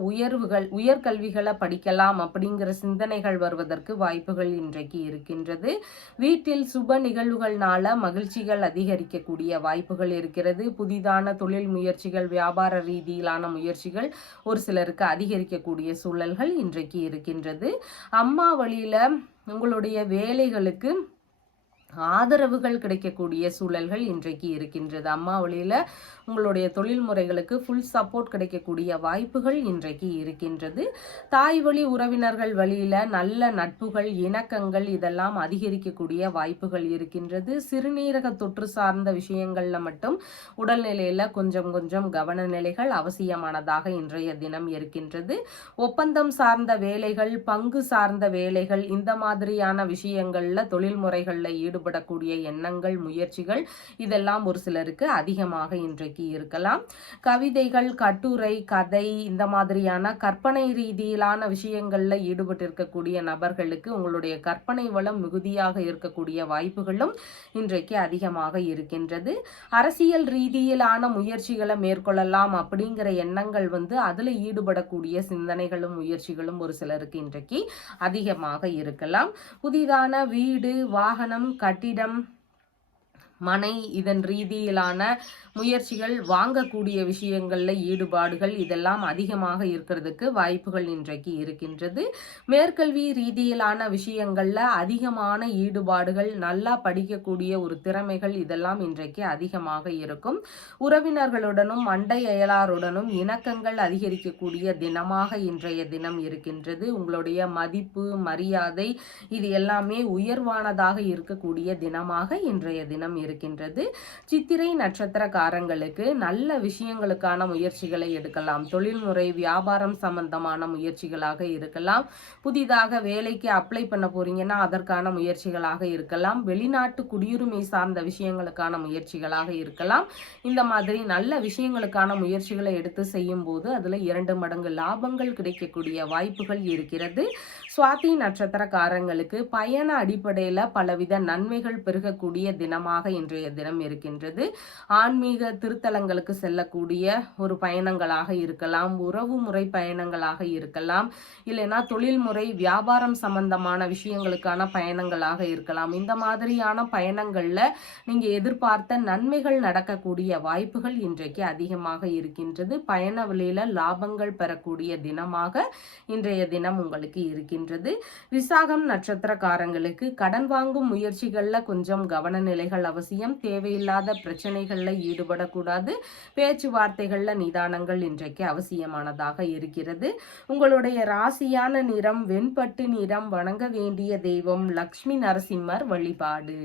உயர்கல்விகளை படிக்கலாம் அப்படிங்கிற சிந்தனைகள் வருவதற்கு வாய்ப்புகள் இன்றைக்கு இருக்கின்றது. வீட்டில் சுப நிகழ்வுகள்னால மகிழ்ச்சிகள் அதிகரிக்கக்கூடிய வாய்ப்புகள் இருக்கிறது. புதிதான தொழில் முயற்சிகள், வியாபார ரீதியிலான முயற்சிகள் ஒரு சிலருக்கு அதிகரிக்கக்கூடிய சூழல்கள் இன்றைக்கு இருக்கின்றது. அம்மா வழியில உங்களுடைய வேலைகளுக்கு ஆதரவுகள் கிடைக்கக்கூடிய சூழல்கள் இன்றைக்கு இருக்கின்றது. அம்மா வழியில உங்களுடைய தொழில் முறைகளுக்கு ஃபுல் சப்போர்ட் கிடைக்கக்கூடிய வாய்ப்புகள் இன்றைக்கு இருக்கின்றது. தாய் வழி உறவினர்கள் வழியில நல்ல நட்புகள், இணக்கங்கள் இதெல்லாம் அதிகரிக்கக்கூடிய வாய்ப்புகள் இருக்கின்றது. சிறுநீரக தொற்று சார்ந்த விஷயங்கள்ல மட்டும் உடல்நிலையில கொஞ்சம் கொஞ்சம் கவன நிலைகள் அவசியமானதாக இன்றைய தினம் இருக்கின்றது. ஒப்பந்தம் சார்ந்த வேலைகள், பங்கு சார்ந்த வேலைகள், இந்த மாதிரியான விஷயங்கள்ல தொழில் முறைகள்ல ஈடுபடக்கூடிய எண்ணங்கள், முயற்சிகள் இதெல்லாம் ஒரு சிலருக்கு அதிகமாக இன்றைக்கு இருக்கலாம். கவிதைகள், கட்டுரை, கதை இந்த மாதிரியான கற்பனை ரீதியிலான விஷயங்கள்ல ஈடுபட்டிருக்கக்கூடிய நபர்களுக்கு உங்களுடைய கற்பனை வளம் மிகுதியாக இருக்கக்கூடிய வாய்ப்புகளும் இன்றைக்கு அதிகமாக இருக்கின்றது. அரசியல் ரீதியிலான முயற்சிகளை மேற்கொள்ளலாம் அப்படிங்கிற எண்ணங்கள் அதுல ஈடுபடக்கூடிய சிந்தனைகளும் முயற்சிகளும் ஒரு சிலருக்கு இன்றைக்கு அதிகமாக இருக்கலாம். புதிதான வீடு, வாகனம், கட்டிடம், மனை இதன் ரீதியிலான முயற்சிகள், வாங்கக்கூடிய விஷயங்கள்ல ஈடுபாடுகள் இதெல்லாம் அதிகமாக இருக்கிறதுக்கு வாய்ப்புகள் இன்றைக்கு இருக்கின்றது. மேற்கல்வி ரீதியிலான விஷயங்கள்ல அதிகமான ஈடுபாடுகள், நல்லா படிக்கக்கூடிய ஒரு திறமைகள் இதெல்லாம் இன்றைக்கு அதிகமாக இருக்கும். உறவினர்களுடனும் அண்டை அயலாருடனும் இணக்கங்கள் அதிகரிக்கக்கூடிய தினமாக இன்றைய தினம் இருக்கின்றது. உங்களுடைய மதிப்பு, மரியாதை இது எல்லாமே உயர்வானதாக இருக்கக்கூடிய தினமாக இன்றைய தினம் இருக்கின்றது. சித்திரை நட்சத்திரக்காரங்களுக்கு நல்ல விஷயங்களுக்கான முயற்சிகளை எடுக்கலாம். தொழில்முறை, வியாபாரம் சம்பந்தமான முயற்சிகளாக இருக்கலாம். புதிதாக வேலைக்கு அப்ளை பண்ண போறீங்கன்னா அதற்கான முயற்சிகளாக இருக்கலாம். வெளிநாட்டு குடியுரிமை சார்ந்த விஷயங்களுக்கான முயற்சிகளாக இருக்கலாம். இந்த மாதிரி நல்ல விஷயங்களுக்கான முயற்சிகளை எடுத்து செய்யும் போது அதுல 2 மடங்கு லாபங்கள் கிடைக்கக்கூடிய வாய்ப்புகள் இருக்கிறது. சுவாதி நட்சத்திரக்காரங்களுக்கு பயண அடிப்படையில பலவித நன்மைகள் பெருகக்கூடிய தினமாக இன்றைய தினம் இருக்கின்றது. ஆன்மீக திருத்தலங்களுக்கு செல்லக்கூடிய ஒரு பயணங்களாக இருக்கலாம், உறவு முறை பயணங்களாக இருக்கலாம், இல்லைன்னா தொழில்முறை வியாபாரம் சம்பந்தமான விஷயங்களுக்கான பயணங்களாக இருக்கலாம். இந்த மாதிரியான பயணங்கள்ல நீங்க எதிர்பார்த்த நன்மைகள் நடக்கக்கூடிய வாய்ப்புகள் இன்றைக்கு அதிகமாக இருக்கின்றது. பயண வழியில லாபங்கள் பெறக்கூடிய தினமாக இன்றைய தினம் உங்களுக்கு இருக்கின்றது. விசாகம் நட்சத்திரக்காரங்களுக்கு கடன் வாங்கும் முயற்சிகள்ல கொஞ்சம் கவன நிலைகள் அவசியம். தேவையில்லாத பிரச்சனைகள்ல ஈடுபடக்கூடாது. பேச்சுவார்த்தைகள்ல நிதானங்கள் இன்றைக்கு அவசியமானதாக இருக்கிறது. உங்களுடைய ராசியான நிறம் வெண்பட்டு நிறம். வணங்க வேண்டிய தெய்வம் லக்ஷ்மி நரசிம்மர் வழிபாடு.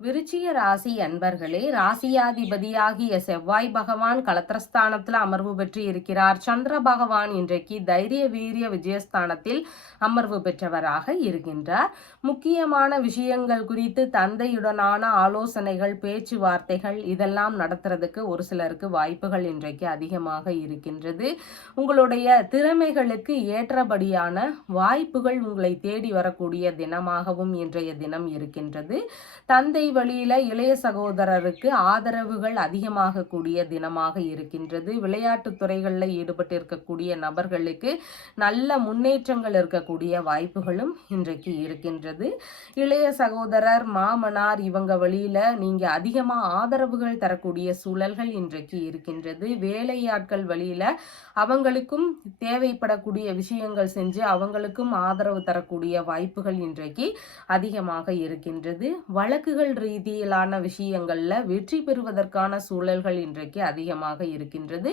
விருச்சிக ராசி அன்பர்களே, ராசியாதிபதியாகிய செவ்வாய் பகவான் கலத்திரஸ்தானத்தில் அமர்வு பெற்று இருக்கிறார். சந்திர பகவான் இன்றைக்கு தைரிய வீரிய விஜயஸ்தானத்தில் அமர்வு பெற்றவராக இருக்கின்றார். முக்கியமான விஷயங்கள் குறித்து தந்தையுடனான ஆலோசனைகள், பேச்சுவார்த்தைகள் இதெல்லாம் நடத்துறதுக்கு ஒரு சிலருக்கு வாய்ப்புகள் இன்றைக்கு அதிகமாக இருக்கின்றது. உங்களுடைய திறமைகளுக்கு ஏற்றபடியான வாய்ப்புகள் உங்களை தேடி வரக்கூடிய தினமாகவும் இன்றைய தினம் இருக்கின்றது. தந்தை வழியில இளைய சகோதரருக்கு ஆதரவுகள் அதிகமாக கூடிய தினமாக இருக்கின்றது. விளையாட்டு துறைகளில் ஈடுபட்டு இருக்கக்கூடிய நபர்களுக்கு நல்ல முன்னேற்றங்கள் இருக்கக்கூடிய வாய்ப்புகளும் இன்றைக்கு இருக்கின்றது. இளைய சகோதரர், மாமனார் இவங்க வழியில நீங்க அதிகமா ஆதரவுகள் தரக்கூடிய சூழல்கள் இன்றைக்கு இருக்கின்றது. வேலையாட்கள் வழியில அவங்களுக்கும் தேவைப்படக்கூடிய விஷயங்கள் செஞ்சு அவங்களுக்கும் ஆதரவு தரக்கூடிய வாய்ப்புகள் இன்றைக்கு அதிகமாக இருக்கின்றது. வழக்குகள் ரீதியிலான விஷயங்கள்ல வெற்றி பெறுவதற்கான சூழல்கள் இன்றைக்கு அதிகமாக இருக்கின்றது.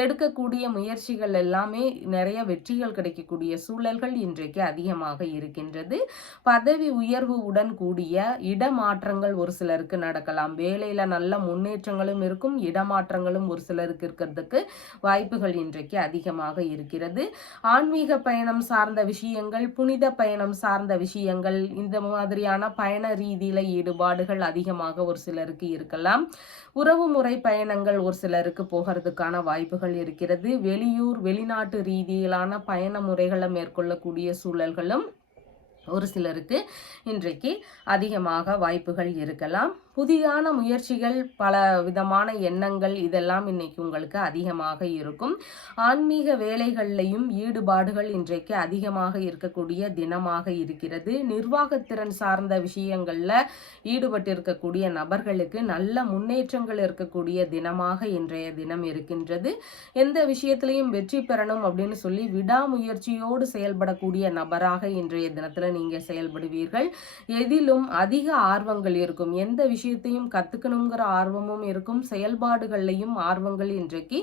எடுக்கக்கூடிய முயற்சிகள் எல்லாமே நிறைய வெற்றிகள் கிடைக்கக்கூடிய சூழல்கள் இன்றைக்கு அதிகமாக இருக்கின்றது. பதவி உயர்வு உடன் கூடிய இடமாற்றங்கள் ஒரு சிலருக்கு நடக்கலாம். வேலையில நல்ல முன்னேற்றங்களும் இருக்கும், இடமாற்றங்களும் ஒரு சிலருக்கு இருக்கிறதுக்கு வாய்ப்புகள் இன்றைக்கு அதிகமாக இருக்கிறது. ஆன்மீக பயணம் சார்ந்த விஷயங்கள், புனித பயணம் சார்ந்த விஷயங்கள், இந்த மாதிரியான பயண ரீதியில ஈடுபாடு வெளிநாடுகள் அதிகமாக ஒரு சிலருக்கு இருக்கலாம். உறவு முறை பயணங்கள் ஒரு சிலருக்கு போகிறதுக்கான வாய்ப்புகள் இருக்கிறது. வெளியூர் வெளிநாட்டு ரீதியிலான பயண முறைகளை மேற்கொள்ளக்கூடிய சூழல்களும் ஒரு சிலருக்கு இன்றைக்கு அதிகமாக வாய்ப்புகள் இருக்கலாம். புதிதான முயற்சிகள், பல விதமான எண்ணங்கள் இதெல்லாம் இன்னைக்கு உங்களுக்கு அதிகமாக இருக்கும். ஆன்மீக வேலைகள்லையும் ஈடுபாடுகள் இன்றைக்கு அதிகமாக இருக்கக்கூடிய தினமாக இருக்கிறது. நிர்வாகத்திறன் சார்ந்த விஷயங்கள்ல ஈடுபட்டிருக்கக்கூடிய நபர்களுக்கு நல்ல முன்னேற்றங்கள் இருக்கக்கூடிய தினமாக இன்றைய தினம் இருக்கின்றது. எந்த விஷயத்திலையும் வெற்றி பெறணும் அப்படின்னு சொல்லி விடாமுயற்சியோடு செயல்படக்கூடிய நபராக இன்றைய தினத்துல நீங்க செயல்படுவீர்கள். எதிலும் அதிக ஆர்வங்கள் இருக்கும். எந்த விஷயத்தையும் கத்துக்கணுங்கிற ஆர்வமும் இருக்கும். செயல்பாடுகள்லையும் ஆர்வங்கள் இன்றைக்கு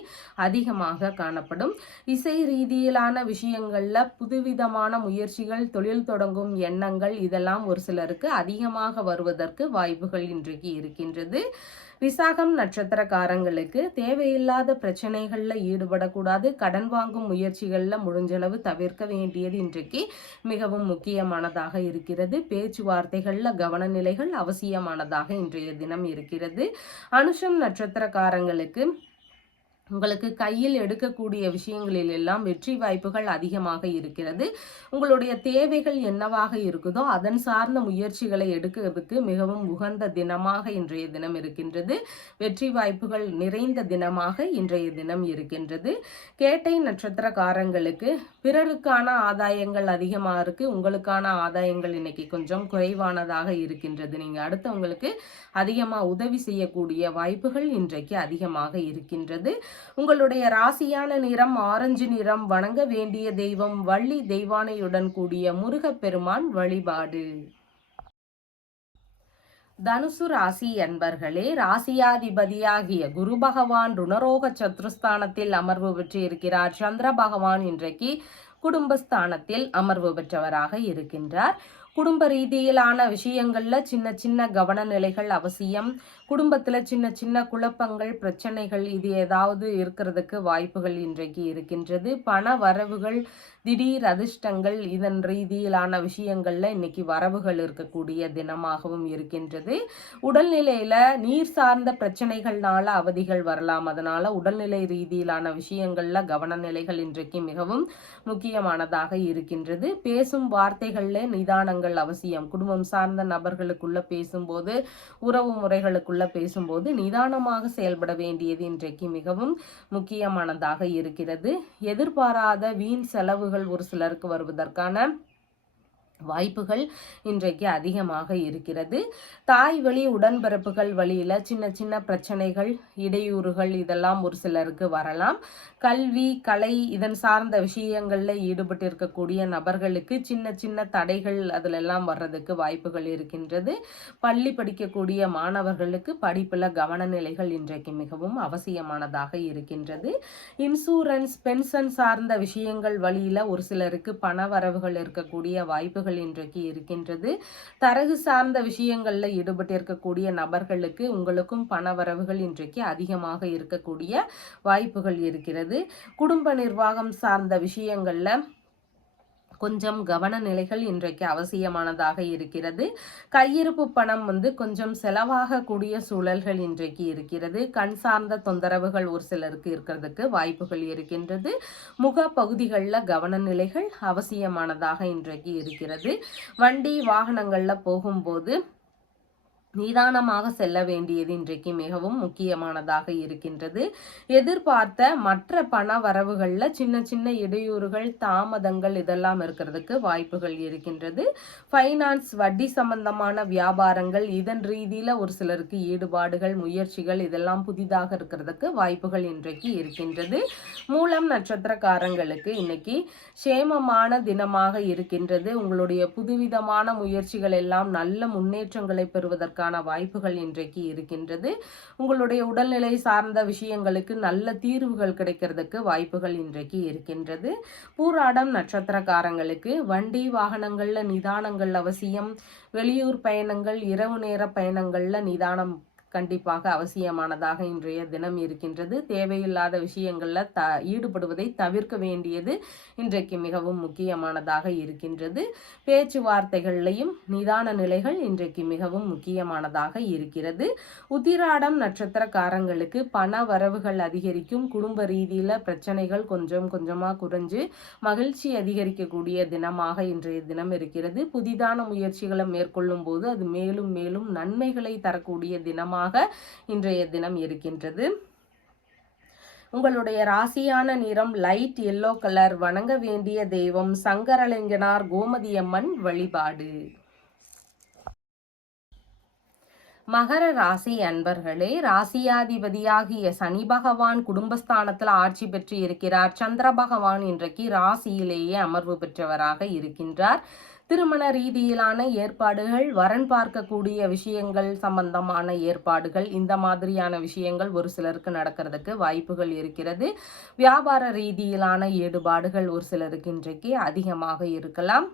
அதிகமாக காணப்படும். இசை ரீதியிலான விஷயங்கள்ல புதுவிதமான முயற்சிகள், தொழில் தொடங்கும் எண்ணங்கள் இதெல்லாம் ஒரு சிலருக்கு அதிகமாக வருவதற்கு வாய்ப்புகள் இன்றைக்கு இருக்கின்றது. விசாகம் நட்சத்திரக்காரங்களுக்கு தேவையில்லாத பிரச்சனைகள்ல ஈடுபடக்கூடாது. கடன் வாங்கும் முயற்சிகள்ல முடிஞ்சளவு தவிர்க்க வேண்டியது இன்றைக்கு மிகவும் முக்கியமானதாக இருக்கிறது. பேச்சுவார்த்தைகள்ல கவனநிலைகள் அவசியமானதாக இன்றைய தினம் இருக்கிறது. அனுஷம் நட்சத்திரக்காரங்களுக்கு உங்களுக்கு கையில் எடுக்கக்கூடிய விஷயங்களில் எல்லாம் வெற்றி வாய்ப்புகள் அதிகமாக இருக்கிறது. உங்களுடைய தேவைகள் என்னவாக இருக்குதோ அதன் சார்ந்த முயற்சிகளை எடுக்கிறதுக்கு மிகவும் உகந்த தினமாக இன்றைய தினம் இருக்கின்றது. வெற்றி வாய்ப்புகள் நிறைந்த தினமாக இன்றைய தினம் இருக்கின்றது. கேட்டை நட்சத்திரக்காரங்களுக்கு பிறருக்கான ஆதாயங்கள் அதிகமாக இருக்கு. உங்களுக்கான ஆதாயங்கள் இன்னைக்கு கொஞ்சம் குறைவானதாக இருக்கின்றது. நீங்க அடுத்தவங்களுக்கு அதிகமா உதவி செய்யக்கூடிய வாய்ப்புகள் இன்றைக்கு அதிகமாக இருக்கின்றது. உங்களுடைய ராசியான நிறம் ஆரஞ்சு நிறம். வணங்க வேண்டிய தெய்வம் வள்ளி தெய்வானையுடன் கூடிய முருகப்பெருமான் வழிபாடு. தனுசு ராசி அன்பர்களே, ராசியாதிபதியாகிய குரு பகவான் ருணரோக சத்ருஸ்தானத்தில் அமர்வு பெற்று இருக்கிறார். சந்திர பகவான் இன்றைக்கு குடும்பஸ்தானத்தில் அமர்வு பெற்றவராக இருக்கின்றார். குடும்ப ரீதியிலான விஷயங்கள்ல சின்ன சின்ன கவனநிலைகள் அவசியம். குடும்பத்துல சின்ன சின்ன குழப்பங்கள், பிரச்சனைகள் இது ஏதாவது இருக்கிறதுக்கு வாய்ப்புகள் இன்றைக்கு இருக்கின்றது. பண வரவுகள், திடீர் அதிர்ஷ்டங்கள் இதன் ரீதியிலான விஷயங்கள்ல இன்னைக்கு வரவுகள் இருக்கக்கூடிய தினமாகவும் இருக்கின்றது. உடல்நிலையில நீர் சார்ந்த பிரச்சனைகள்னால அவதிகள் வரலாம். அதனால உடல்நிலை ரீதியிலான விஷயங்கள்ல கவனநிலைகள் இன்றைக்கு மிகவும் முக்கியமானதாக இருக்கின்றது. பேசும் வார்த்தைகள்ல நிதானங்கள் அவசியம். குடும்பம் சார்ந்த நபர்களுக்குள்ள பேசும்போது, உறவு முறைகளுக்குள்ள பேசும்போது நிதானமாக செயல்பட வேண்டியது இன்றைக்கு மிகவும் முக்கியமானதாக இருக்கிறது. எதிர்பாராத வீண் செலவுகள் ஒரு சிலருக்கு வருவதற்கான வாய்ப்புகள் இன்றைக்கு அதிகமாக இருக்கிறது. தாய் வழி உடன்பிறப்புகள் வழியில சின்ன சின்ன பிரச்சனைகள், இடையூறுகள் இதெல்லாம் ஒரு சிலருக்கு வரலாம். கல்வி, கலை இதன் சார்ந்த விஷயங்கள்ல ஈடுபட்டு இருக்கக்கூடிய நபர்களுக்கு சின்ன சின்ன தடைகள் அதிலெல்லாம் வர்றதுக்கு வாய்ப்புகள் இருக்கின்றது. பள்ளி படிக்கக்கூடிய மாணவர்களுக்கு படிப்புல கவனநிலைகள் இன்றைக்கு மிகவும் அவசியமானதாக இருக்கின்றது. இன்சூரன்ஸ், பென்ஷன் சார்ந்த விஷயங்கள் வழியில ஒரு சிலருக்கு பண வரவுகள் இருக்கக்கூடிய வாய்ப்புகள் இன்றைக்கு இருக்கின்றது. தரகு சார்ந்த விஷயங்கள்ல ஈடுபட்டு இருக்கக்கூடிய நபர்களுக்கு உங்களுக்கும் பண வரவுகள் இன்றைக்கு அதிகமாக இருக்கக்கூடிய வாய்ப்புகள் இருக்கிறது. குடும்ப நிர்வாகம் சார்ந்த விஷயங்கள்ல கொஞ்சம் கவனநிலைகள் இன்றைக்கு அவசியமானதாக இருக்கிறது. கையிருப்பு பணம் கொஞ்சம் செலவாக கூடிய சூழல்கள் இன்றைக்கு இருக்கிறது. கண் சார்ந்த தொந்தரவுகள் ஒரு சிலருக்கு இருக்கிறதுக்கு வாய்ப்புகள் இருக்கின்றது. முக பகுதிகளில் கவனநிலைகள் அவசியமானதாக இன்றைக்கு இருக்கிறது. வண்டி வாகனங்கள்ல போகும்போது நிதானமாக செல்ல வேண்டியது இன்றைக்கு மிகவும் முக்கியமானதாக இருக்கின்றது. எதிர்பார்த்த மற்ற பண வரவுகள்ல சின்ன சின்ன இடையூறுகள், தாமதங்கள் இதெல்லாம் இருக்கிறதுக்கு வாய்ப்புகள் இருக்கின்றது. ஃபைனான்ஸ், வட்டி சம்பந்தமான வியாபாரங்கள் இதன் ரீதியில ஒரு சிலருக்கு ஈடுபாடுகள், முயற்சிகள் இதெல்லாம் புதிதாக இருக்கிறதுக்கு வாய்ப்புகள் இன்றைக்கு இருக்கின்றது. மூலம் நட்சத்திரக்காரங்களுக்கு இன்னைக்கு சேமமான தினமாக இருக்கின்றது. உங்களுடைய புதுவிதமான முயற்சிகள் எல்லாம் நல்ல முன்னேற்றங்களை பெறுவதற்கான வாய்ப்புகள் இன்றைக்கு இருக்கின்றது. உங்களுடைய உடல்நிலை சார்ந்த விஷயங்களுக்கு நல்ல தீர்வுகள் கிடைக்கிறதுக்கு வாய்ப்புகள் இன்றைக்கு இருக்கின்றது. பூராடம் நட்சத்திரக்காரங்களுக்கு வண்டி வாகனங்கள்ல நிதானங்கள் அவசியம். வெளியூர் பயணங்கள், இரவு நேர பயணங்கள்ல நிதானம் கண்டிப்பாக அவசியமானதாக இன்றைய தினம் இருக்கின்றது. தேவையில்லாத விஷயங்களில் ஈடுபடுவதை தவிர்க்க வேண்டியது இன்றைக்கு மிகவும் முக்கியமானதாக இருக்கின்றது. பேச்சுவார்த்தைகள்லையும் நிதான நிலைகள் இன்றைக்கு மிகவும் முக்கியமானதாக இருக்கிறது. உத்திராடம் நட்சத்திரக்காரங்களுக்கு பண வரவுகள் அதிகரிக்கும். குடும்ப ரீதியில் பிரச்சனைகள் கொஞ்சம் கொஞ்சமாக குறைஞ்சு மகிழ்ச்சி அதிகரிக்கக்கூடிய தினமாக இன்றைய தினம் இருக்கிறது. புதிதான முயற்சிகளை மேற்கொள்ளும் போது அது மேலும் மேலும் நன்மைகளை தரக்கூடிய தினமாக இன்றைய தினம் இருக்கின்றது. உங்களுடைய ராசியான நிறம் லைட் எல்லோ கலர். வணங்க வேண்டிய தெய்வம் சங்கரலிங்கனார் கோமதியம்மன் வழிபாடு. மகர ராசி அன்பர்களே, ராசியாதிபதியாகிய சனி பகவான் குடும்பஸ்தானத்தில் ஆட்சி பெற்று இருக்கிறார். சந்திர பகவான் இன்றைக்கு ராசியிலேயே அமர்வு பெற்றவராக இருக்கின்றார். திருமண ரீதியிலான ஏற்பாடுகள், வரன் பார்க்கக்கூடிய விஷயங்கள் சம்பந்தமான ஏற்பாடுகள், இந்த மாதிரியான விஷயங்கள் ஒரு சிலருக்கு நடக்கிறதுக்கு வாய்ப்புகள் இருக்கிறது. வியாபார ரீதியிலான ஈடுபாடுகள் ஒரு சிலருக்கு இன்றைக்கு அதிகமாக இருக்கலாம்.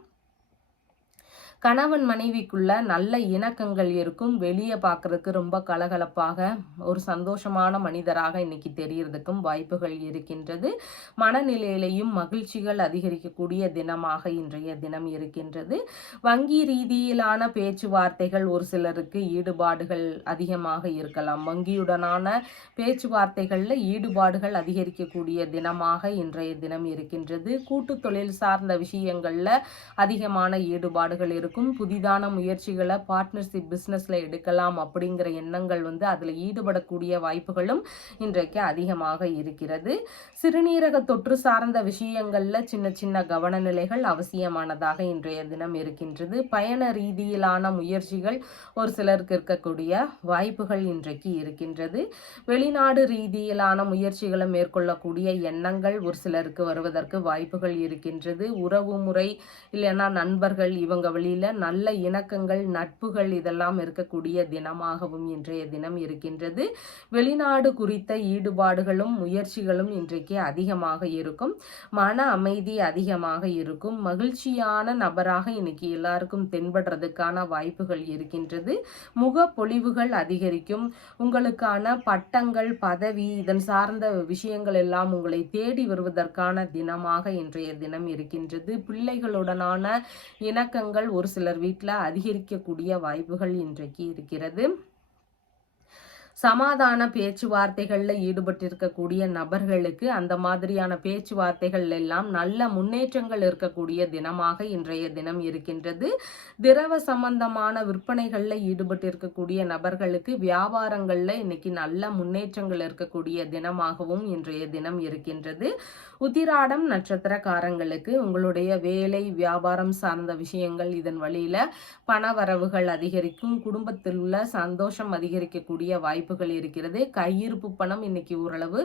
கணவன் மனைவிக்குள்ள நல்ல இணக்கங்கள் இருக்கும். வெளியே பார்க்கறதுக்கு ரொம்ப கலகலப்பாக ஒரு சந்தோஷமான மனிதராக இன்னைக்கு தெரியறதுக்கும் வாய்ப்புகள் இருக்கின்றது. மனநிலையிலையும் மகிழ்ச்சிகள் அதிகரிக்கக்கூடிய தினமாக இன்றைய தினம் இருக்கின்றது. வங்கி ரீதியிலான பேச்சுவார்த்தைகள் ஒரு சிலருக்கு ஈடுபாடுகள் அதிகமாக இருக்கலாம். வங்கியுடனான பேச்சுவார்த்தைகளில் ஈடுபாடுகள் அதிகரிக்கக்கூடிய தினமாக இன்றைய தினம் இருக்கின்றது. கூட்டு தொழில் சார்ந்த விஷயங்களில் அதிகமான ஈடுபாடுகள் இருக்கும். புதிதான முயற்சிகளை பார்ட்னர்ஷிப் பிஸ்னஸ்ல எடுக்கலாம் அப்படிங்கிற எண்ணங்கள் அதில் ஈடுபடக்கூடிய வாய்ப்புகளும் இன்றைக்கு அதிகமாக இருக்கிறது. சிறுநீரக தொற்று சார்ந்த விஷயங்கள்ல சின்ன சின்ன கவனநிலைகள் அவசியமானதாக இன்றைய தினம் இருக்கின்றது. பயண ரீதியிலான முயற்சிகள் ஒரு சிலருக்கு இருக்கக்கூடிய வாய்ப்புகள் இன்றைக்கு இருக்கின்றது. வெளிநாடு ரீதியிலான முயற்சிகளை மேற்கொள்ளக்கூடிய எண்ணங்கள் ஒரு சிலருக்கு வருவதற்கு வாய்ப்புகள் இருக்கின்றது. உறவு முறை இல்லைன்னா நண்பர்கள் இவங்க வழியில நல்ல இணக்கங்கள், நட்புகள் இதெல்லாம் இருக்கக்கூடிய தினமாகவும் இன்றைய தினம் இருக்கின்றது. வெளிநாடு குறித்த ஈடுபாடுகளும் முயற்சிகளும் இன்றைக்கு அதிகமாக இருக்கும். மன அமைதி அதிகமாக இருக்கும். மகிழ்ச்சியான நபராக இன்னைக்கு எல்லாருக்கும் தென்படுறதுக்கான வாய்ப்புகள் இருக்கின்றது. முக பொலிவுகள் அதிகரிக்கும். உங்களுக்கான பட்டங்கள், பதவி இதன் சார்ந்த விஷயங்கள் எல்லாம் உங்களை தேடி வருவதற்கான தினமாக இன்றைய தினம் இருக்கின்றது. பிள்ளைகளுடனான இணக்கங்கள் ஒரு சிலர் வீட்டில் அதிகரிக்கக்கூடிய வாய்ப்புகள் இன்றைக்கு இருக்கிறது. சமாதான பேச்சுவார்த்தைகளில் ஈடுபட்டிருக்கக்கூடிய நபர்களுக்கு அந்த மாதிரியான பேச்சுவார்த்தைகள் எல்லாம் நல்ல முன்னேற்றங்கள் இருக்கக்கூடிய தினமாக இன்றைய தினம் இருக்கின்றது. திரவ சம்பந்தமான விற்பனைகளில் ஈடுபட்டிருக்கக்கூடிய நபர்களுக்கு வியாபாரங்களில் இன்னைக்கு நல்ல முன்னேற்றங்கள் இருக்கக்கூடிய தினமாகவும் இன்றைய தினம் இருக்கின்றது. உத்திராடம் நட்சத்திரக்காரங்களுக்கு உங்களுடைய வேலை வியாபாரம் சார்ந்த விஷயங்கள் இதன் வழியில பணவரவுகள் அதிகரிக்கும். குடும்பத்தில் உள்ள சந்தோஷம் அதிகரிக்கக்கூடிய வாய்ப்புகள் இருக்கிறது. கையிருப்பு பணம் இன்னைக்கு ஓரளவு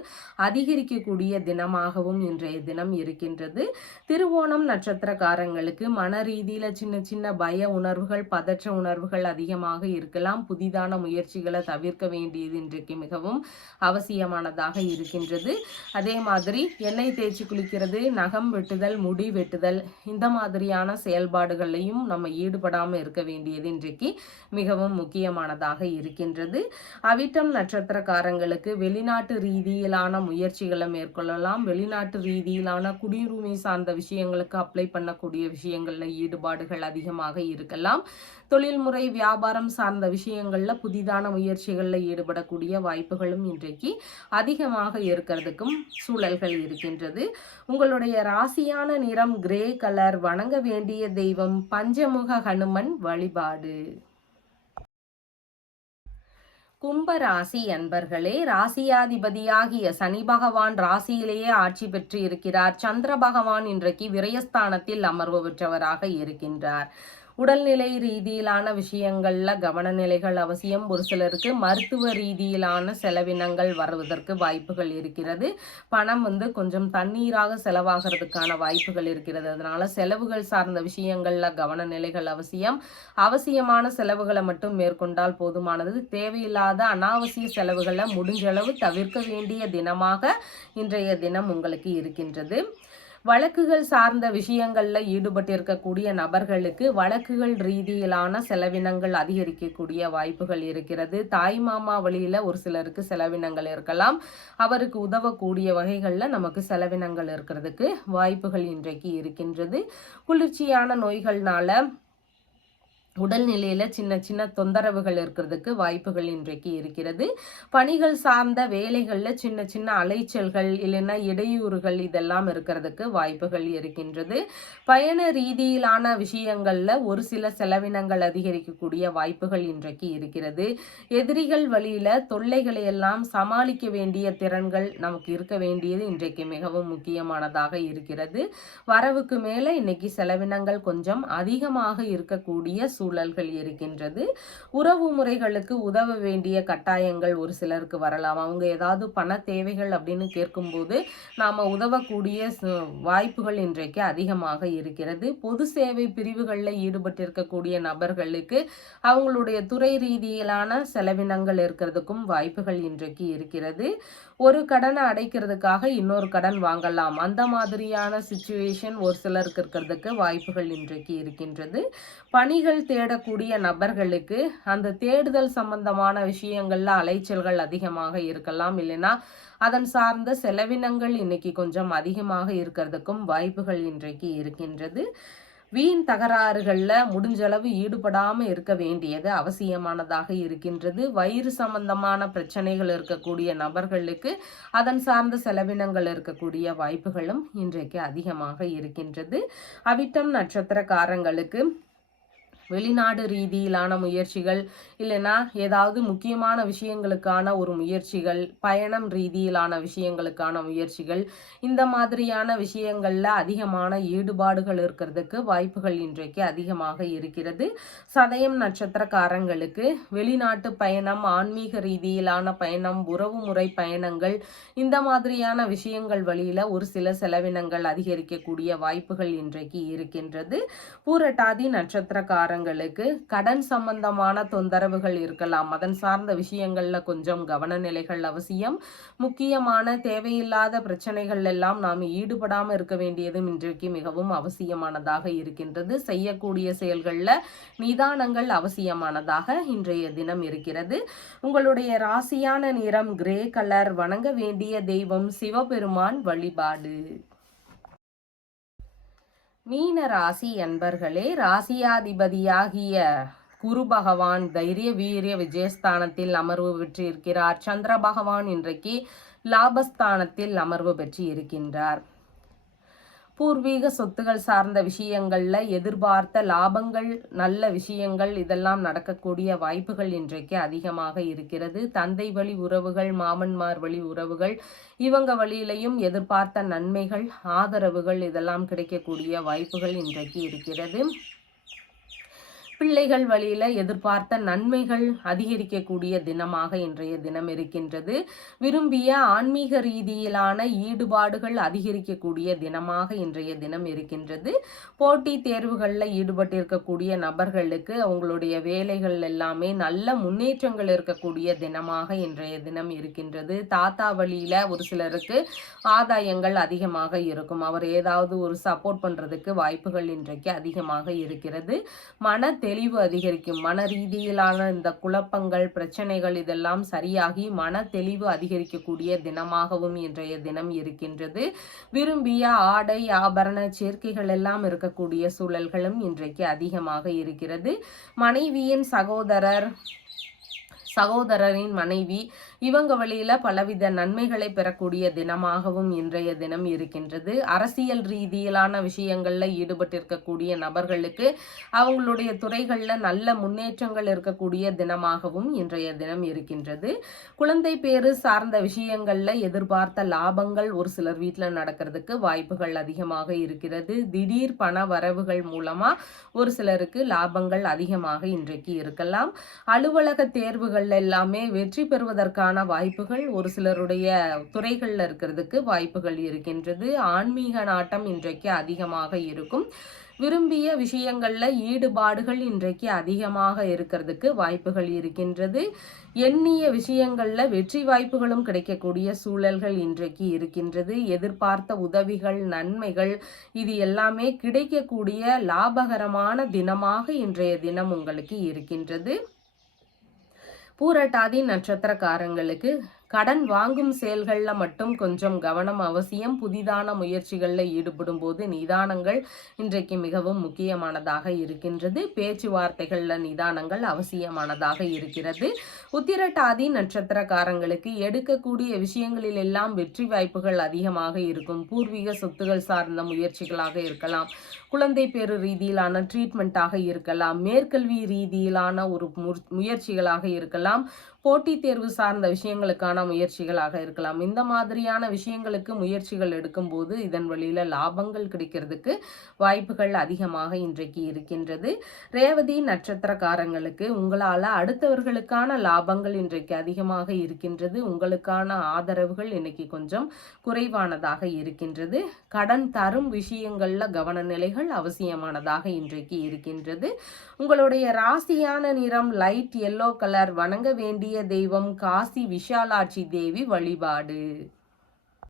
அதிகரிக்கக்கூடிய தினமாகவும் இன்றைய தினம் இருக்கின்றது. திருவோணம் நட்சத்திரக்காரங்களுக்கு மன ரீதியில சின்ன சின்ன பய உணர்வுகள், பதற்ற உணர்வுகள் அதிகமாக இருக்கலாம். புதிதான முயற்சிகளை தவிர்க்க வேண்டியது இன்றைக்கு மிகவும் அவசியமானதாக இருக்கின்றது. அதே மாதிரி எண்ணெய் தேய்ச்சி குளிக்கிறது, நகம் வெட்டுதல், முடி வெட்டுதல் இந்த மாதிரியான செயல்பாடுகளையும் நம்ம ஈடுபடாமல் இருக்க வேண்டியது இன்றைக்கு மிகவும் முக்கியமானதாக இருக்கின்றது. அவிட்டம் நட்சத்திரக்காரங்களுக்கு வெளிநாட்டு ரீதியிலான முயற்சிகளை மேற்கொள்ளலாம். வெளிநாட்டு ரீதியிலான குடியுரிமை சார்ந்த விஷயங்களுக்கு அப்ளை பண்ணக்கூடிய விஷயங்கள்ல ஈடுபாடுகள் அதிகமாக இருக்கலாம். தொழில்முறை வியாபாரம் சார்ந்த விஷயங்கள்ல புதிதான முயற்சிகளில் ஈடுபடக்கூடிய வாய்ப்புகளும் இன்றைக்கு அதிகமாக இருக்கிறதுக்கும் சூழல்கள் இருக்கின்றது. உங்களுடைய ராசியான நிறம் கிரே கலர். வணங்க வேண்டிய தெய்வம் பஞ்சமுக ஹனுமன் வழிபாடு. கும்ப ராசி அன்பர்களே, ராசியாதிபதியாகிய சனி பகவான் ராசியிலேயே ஆட்சி பெற்று இருக்கிறார். சந்திர பகவான் இன்றைக்கு விரயஸ்தானத்தில் அமர்வு பெற்றவராக இருக்கின்றார். உடல்நிலை ரீதியிலான விஷயங்கள்ல கவனநிலைகள் அவசியம். ஒரு சிலருக்கு மருத்துவ ரீதியிலான செலவினங்கள் வருவதற்கு வாய்ப்புகள் இருக்கிறது. பணம் கொஞ்சம் தண்ணீராக செலவாகிறதுக்கான வாய்ப்புகள் இருக்கிறது. அதனால செலவுகள் சார்ந்த விஷயங்கள்ல கவனநிலைகள் அவசியம். அவசியமான செலவுகளை மட்டும் மேற்கொண்டால் போதுமானது. தேவையில்லாத அனாவசிய செலவுகளை முடிஞ்சளவு தவிர்க்க வேண்டிய தினமாக இன்றைய தினம் உங்களுக்கு இருக்கின்றது. வழக்குகள் சார்ந்த விஷயங்கள்ல ஈடுபட்டிருக்கக்கூடிய நபர்களுக்கு வழக்குகள் ரீதியிலான செலவினங்கள் அதிகரிக்கக்கூடிய வாய்ப்புகள் இருக்கிறது. தாய் மாமா வழியில ஒரு சிலருக்கு செலவினங்கள் இருக்கலாம். அவருக்கு உதவக்கூடிய வகைகள்ல நமக்கு செலவினங்கள் இருக்கிறதுக்கு வாய்ப்புகள் இன்றைக்கு இருக்கின்றது. குளிர்ச்சியான நோய்கள்னால உடல்நிலையில சின்ன சின்ன தொந்தரவுகள் இருக்கிறதுக்கு வாய்ப்புகள் இன்றைக்கு இருக்கிறது. பணிகள் சார்ந்த வேலைகள்ல சின்ன சின்ன அலைச்சல்கள் இல்லைன்னா இடையூறுகள் இதெல்லாம் இருக்கிறதுக்கு வாய்ப்புகள் இருக்கின்றது. பயண ரீதியிலான விஷயங்கள்ல ஒரு சில செலவினங்கள் அதிகரிக்கக்கூடிய வாய்ப்புகள் இன்றைக்கு இருக்கிறது. எதிரிகள் வழியில தொல்லைகளை எல்லாம் சமாளிக்க வேண்டிய திறன்கள் நமக்கு இருக்க வேண்டியது இன்றைக்கு மிகவும் முக்கியமானதாக இருக்கிறது. வரவுக்கு மேல இன்னைக்கு செலவினங்கள் கொஞ்சம் அதிகமாக இருக்கக்கூடிய சூழல்கள் இருக்கின்றது. உறவு முறைகளுக்கு உதவ வேண்டிய கட்டாயங்கள் ஒரு சிலருக்கு வரலாம். அவங்க ஏதாவது பண தேவைகள் அப்படின்னு கேட்கும்போது நாம உதவக்கூடிய வாய்ப்புகள் இன்றைக்கு அதிகமாக இருக்கிறது. பொது சேவை பிரிவுகளில் ஈடுபட்டிருக்கக்கூடிய நபர்களுக்கு அவங்களுடைய துறை ரீதியிலான செலவினங்கள் இருக்கிறதுக்கும் வாய்ப்புகள் இன்றைக்கு இருக்கிறது. ஒரு கடனை அடைக்கிறதுக்காக இன்னொரு கடன் வாங்கலாம். அந்த மாதிரியான சிச்சுவேஷன் ஒரு சிலருக்கு இருக்கிறதுக்கு வாய்ப்புகள் இன்றைக்கு இருக்கின்றது. பணிகள் தேடக்கூடிய நபர்களுக்கு அந்த தேடுதல் சம்பந்தமான விஷயங்கள்ல அலைச்சல்கள் அதிகமாக இருக்கலாம். இல்லைன்னா அதன் சார்ந்த செலவினங்கள் இன்னைக்கு கொஞ்சம் அதிகமாக இருக்கிறதுக்கும் வாய்ப்புகள் இன்றைக்கு இருக்கின்றது. வீண் தகராறுகள்ல முடிஞ்சளவு ஈடுபடாம இருக்க வேண்டியது அவசியமானதாக இருக்கின்றது. வயிறு சம்பந்தமான பிரச்சனைகள் இருக்கக்கூடிய நபர்களுக்கு அதன் சார்ந்த செலவினங்கள் இருக்கக்கூடிய வாய்ப்புகளும் இன்றைக்கு அதிகமாக இருக்கின்றது. அவிட்டம் நட்சத்திரக்காரங்களுக்கு வெளிநாடு ரீதியிலான முயற்சிகள் இல்லைன்னா ஏதாவது முக்கியமான விஷயங்களுக்கான ஒரு முயற்சிகள், பயணம் ரீதியிலான விஷயங்களுக்கான முயற்சிகள், இந்த மாதிரியான விஷயங்கள்ல அதிகமான ஈடுபாடுகள் இருக்கிறதுக்கு வாய்ப்புகள் இன்றைக்கு அதிகமாக இருக்கிறது. சதயம் நட்சத்திரக்காரங்களுக்கு வெளிநாட்டு பயணம், ஆன்மீக ரீதியிலான பயணம், உறவுமுறை பயணங்கள், இந்த மாதிரியான விஷயங்கள் வழியில ஒரு சில செலவினங்கள் அதிகரிக்கக்கூடிய வாய்ப்புகள் இன்றைக்கு இருக்கின்றது. பூரட்டாதி நட்சத்திரக்காரங்களுக்கு கடன் சம்பந்தமான தொந்தரவுகள் இருக்கலாம். அதன் சார்ந்த விஷயங்கள்ல கொஞ்சம் கவனநிலைகள் அவசியம். முக்கியமான தேவையில்லாத பிரச்சனைகள் எல்லாம் நாம் ஈடுபடாம இருக்க வேண்டியதும் இன்றைக்கு மிகவும் அவசியமானதாக இருக்கின்றது. செய்யக்கூடிய செயல்கள்ல நிதானங்கள் அவசியமானதாக இன்றைய தினம் இருக்கிறது. உங்களுடைய ராசியான நிறம் கிரே கலர். வணங்க வேண்டிய தெய்வம் சிவபெருமான் வழிபாடு. மீன ராசி அன்பர்களே, ராசியாதிபதியாகிய குரு பகவான் தைரிய வீரிய விஜயஸ்தானத்தில் அமர்வு பெற்று இருக்கிறார். சந்திர பகவான் இன்றைக்கு லாபஸ்தானத்தில் அமர்வு பெற்று இருக்கின்றார். பூர்வீக சொத்துகள் சார்ந்த விஷயங்கள்ல எதிர்பார்த்த லாபங்கள், நல்ல விஷயங்கள் இதெல்லாம் நடக்கக்கூடிய வாய்ப்புகள் இன்றைக்கு அதிகமாக இருக்கிறது. தந்தை வழி உறவுகள், மாமன்மார் வழி உறவுகள், இவங்க வழியிலையும் எதிர்பார்த்த நன்மைகள், ஆதரவுகள் இதெல்லாம் கிடைக்கக்கூடிய வாய்ப்புகள் இன்றைக்கு இருக்கிறது. பிள்ளைகள் வழியில எதிர்பார்த்த நன்மைகள் அதிகரிக்கக்கூடிய தினமாக இன்றைய தினம் இருக்கின்றது. விரும்பிய ஆன்மீக ரீதியிலான ஈடுபாடுகள் அதிகரிக்கக்கூடிய தினமாக இன்றைய தினம் இருக்கின்றது. போட்டி தேர்வுகளில் ஈடுபட்டிருக்கக்கூடிய நபர்களுக்கு அவங்களுடைய வேலைகள் எல்லாமே நல்ல முன்னேற்றங்கள் இருக்கக்கூடிய தினமாக இன்றைய தினம் இருக்கின்றது. தாத்தா வழியில ஒரு சிலருக்கு ஆதாயங்கள் அதிகமாக இருக்கும். அவர் ஏதாவது ஒரு சப்போர்ட் பண்றதுக்கு வாய்ப்புகள் இன்றைக்கு அதிகமாக இருக்கிறது. மன தெளிவு அதிகரிக்கும். மன ரீதியிலான இந்த குழப்பங்கள், பிரச்சனைகள் இதெல்லாம் சரியாகி மன தெளிவு அதிகரிக்கக்கூடிய தினமாகவும் இன்றைய தினம் இருக்கின்றது. விரும்பிய ஆடை ஆபரண சேர்க்கைகள் எல்லாம் இருக்கக்கூடிய சூழல்களும் இன்றைக்கு அதிகமாக இருக்கிறது. மனைவியின் சகோதரரின் மனைவி இவங்க வழியில பலவித நன்மைகளை பெறக்கூடிய தினமாகவும் இன்றைய தினம் இருக்கின்றது. அரசியல் ரீதியிலான விஷயங்கள்ல ஈடுபட்டிருக்கக்கூடிய நபர்களுக்கு அவங்களுடைய துறைகள்ல நல்ல முன்னேற்றங்கள் இருக்கக்கூடிய தினமாகவும் இன்றைய தினம் இருக்கின்றது. குழந்தை பேரு சார்ந்த விஷயங்கள்ல எதிர்பார்த்த லாபங்கள் ஒரு சிலர் வீட்டுல நடக்கிறதுக்கு வாய்ப்புகள் அதிகமாக இருக்கிறது. திடீர் பண வரவுகள் மூலமா ஒரு சிலருக்கு லாபங்கள் அதிகமாக இன்றைக்கு இருக்கலாம். அலுவலக தேர்வுகள் எல்லாமே வெற்றி பெறுவதற்கான வாய்ப்புகள் ஒரு சிலருடைய துறைகள்ல இருக்கிறதுக்கு வாய்ப்புகள் இருக்கின்றது. ஆன்மீக நாட்டம் இன்றைக்கு அதிகமாக இருக்கும். விரும்பிய விஷயங்கள்ல ஈடுபாடுகள் இன்றைக்கு அதிகமாக இருக்கிறதுக்கு வாய்ப்புகள் இருக்கின்றது. எண்ணிய விஷயங்கள்ல வெற்றி வாய்ப்புகளும் கிடைக்கக்கூடிய சூழல்கள் இன்றைக்கு இருக்கின்றது. எதிர்பார்த்த உதவிகள், நன்மைகள் இது எல்லாமே கிடைக்கக்கூடிய லாபகரமான தினமாக இன்றைய தினம் உங்களுக்கு இருக்கின்றது. பூரட்டாதி நட்சத்திரக்காரங்களுக்கு கடன் வாங்கும் செயல்கள்ல மட்டும் கொஞ்சம் கவனம் அவசியம். புதிதான முயற்சிகள்ல ஈடுபடும் போது நிதானங்கள் இன்றைக்கு மிகவும் முக்கியமானதாக இருக்கின்றது. பேச்சுவார்த்தைகள்ல நிதானங்கள் அவசியமானதாக இருக்கிறது. உத்திரட்டாதி நட்சத்திரக்காரங்களுக்கு எடுக்கக்கூடிய விஷயங்களில் எல்லாம் வெற்றி வாய்ப்புகள் அதிகமாக இருக்கும். பூர்வீக சொத்துகள் சார்ந்த முயற்சிகளாக இருக்கலாம், குழந்தை பேரு ரீதியிலான ட்ரீட்மெண்ட்டாக இருக்கலாம், மேற்கல்வி ரீதியிலான ஒரு முயற்சிகளாக இருக்கலாம், போட்டித் தேர்வு சார்ந்த விஷயங்களுக்கான முயற்சிகளாக இருக்கலாம். இந்த மாதிரியான விஷயங்களுக்கு முயற்சிகள் எடுக்கும்போது இதன் வழியில லாபங்கள் கிடைக்கிறதுக்கு வாய்ப்புகள் அதிகமாக இன்றைக்கு இருக்கின்றது. ரேவதி நட்சத்திரக்காரங்களுக்கு உங்களால அடுத்தவர்களுக்கான லாபங்கள் இன்றைக்கு அதிகமாக இருக்கின்றது. உங்களுக்கான ஆதரவுகள் இன்னைக்கு கொஞ்சம் குறைவானதாக இருக்கின்றது. கடன் தரும் விஷயங்கள்ல கவன நிலைகள் அவசியமானதாக இன்றைக்கு இருக்கின்றது. உங்களுடைய ராசியான நிறம் லைட் எல்லோ கலர். வணங்க வேண்டிய தெய்வம் காசி விஷாலாட்சி தேவி வழிபாடு.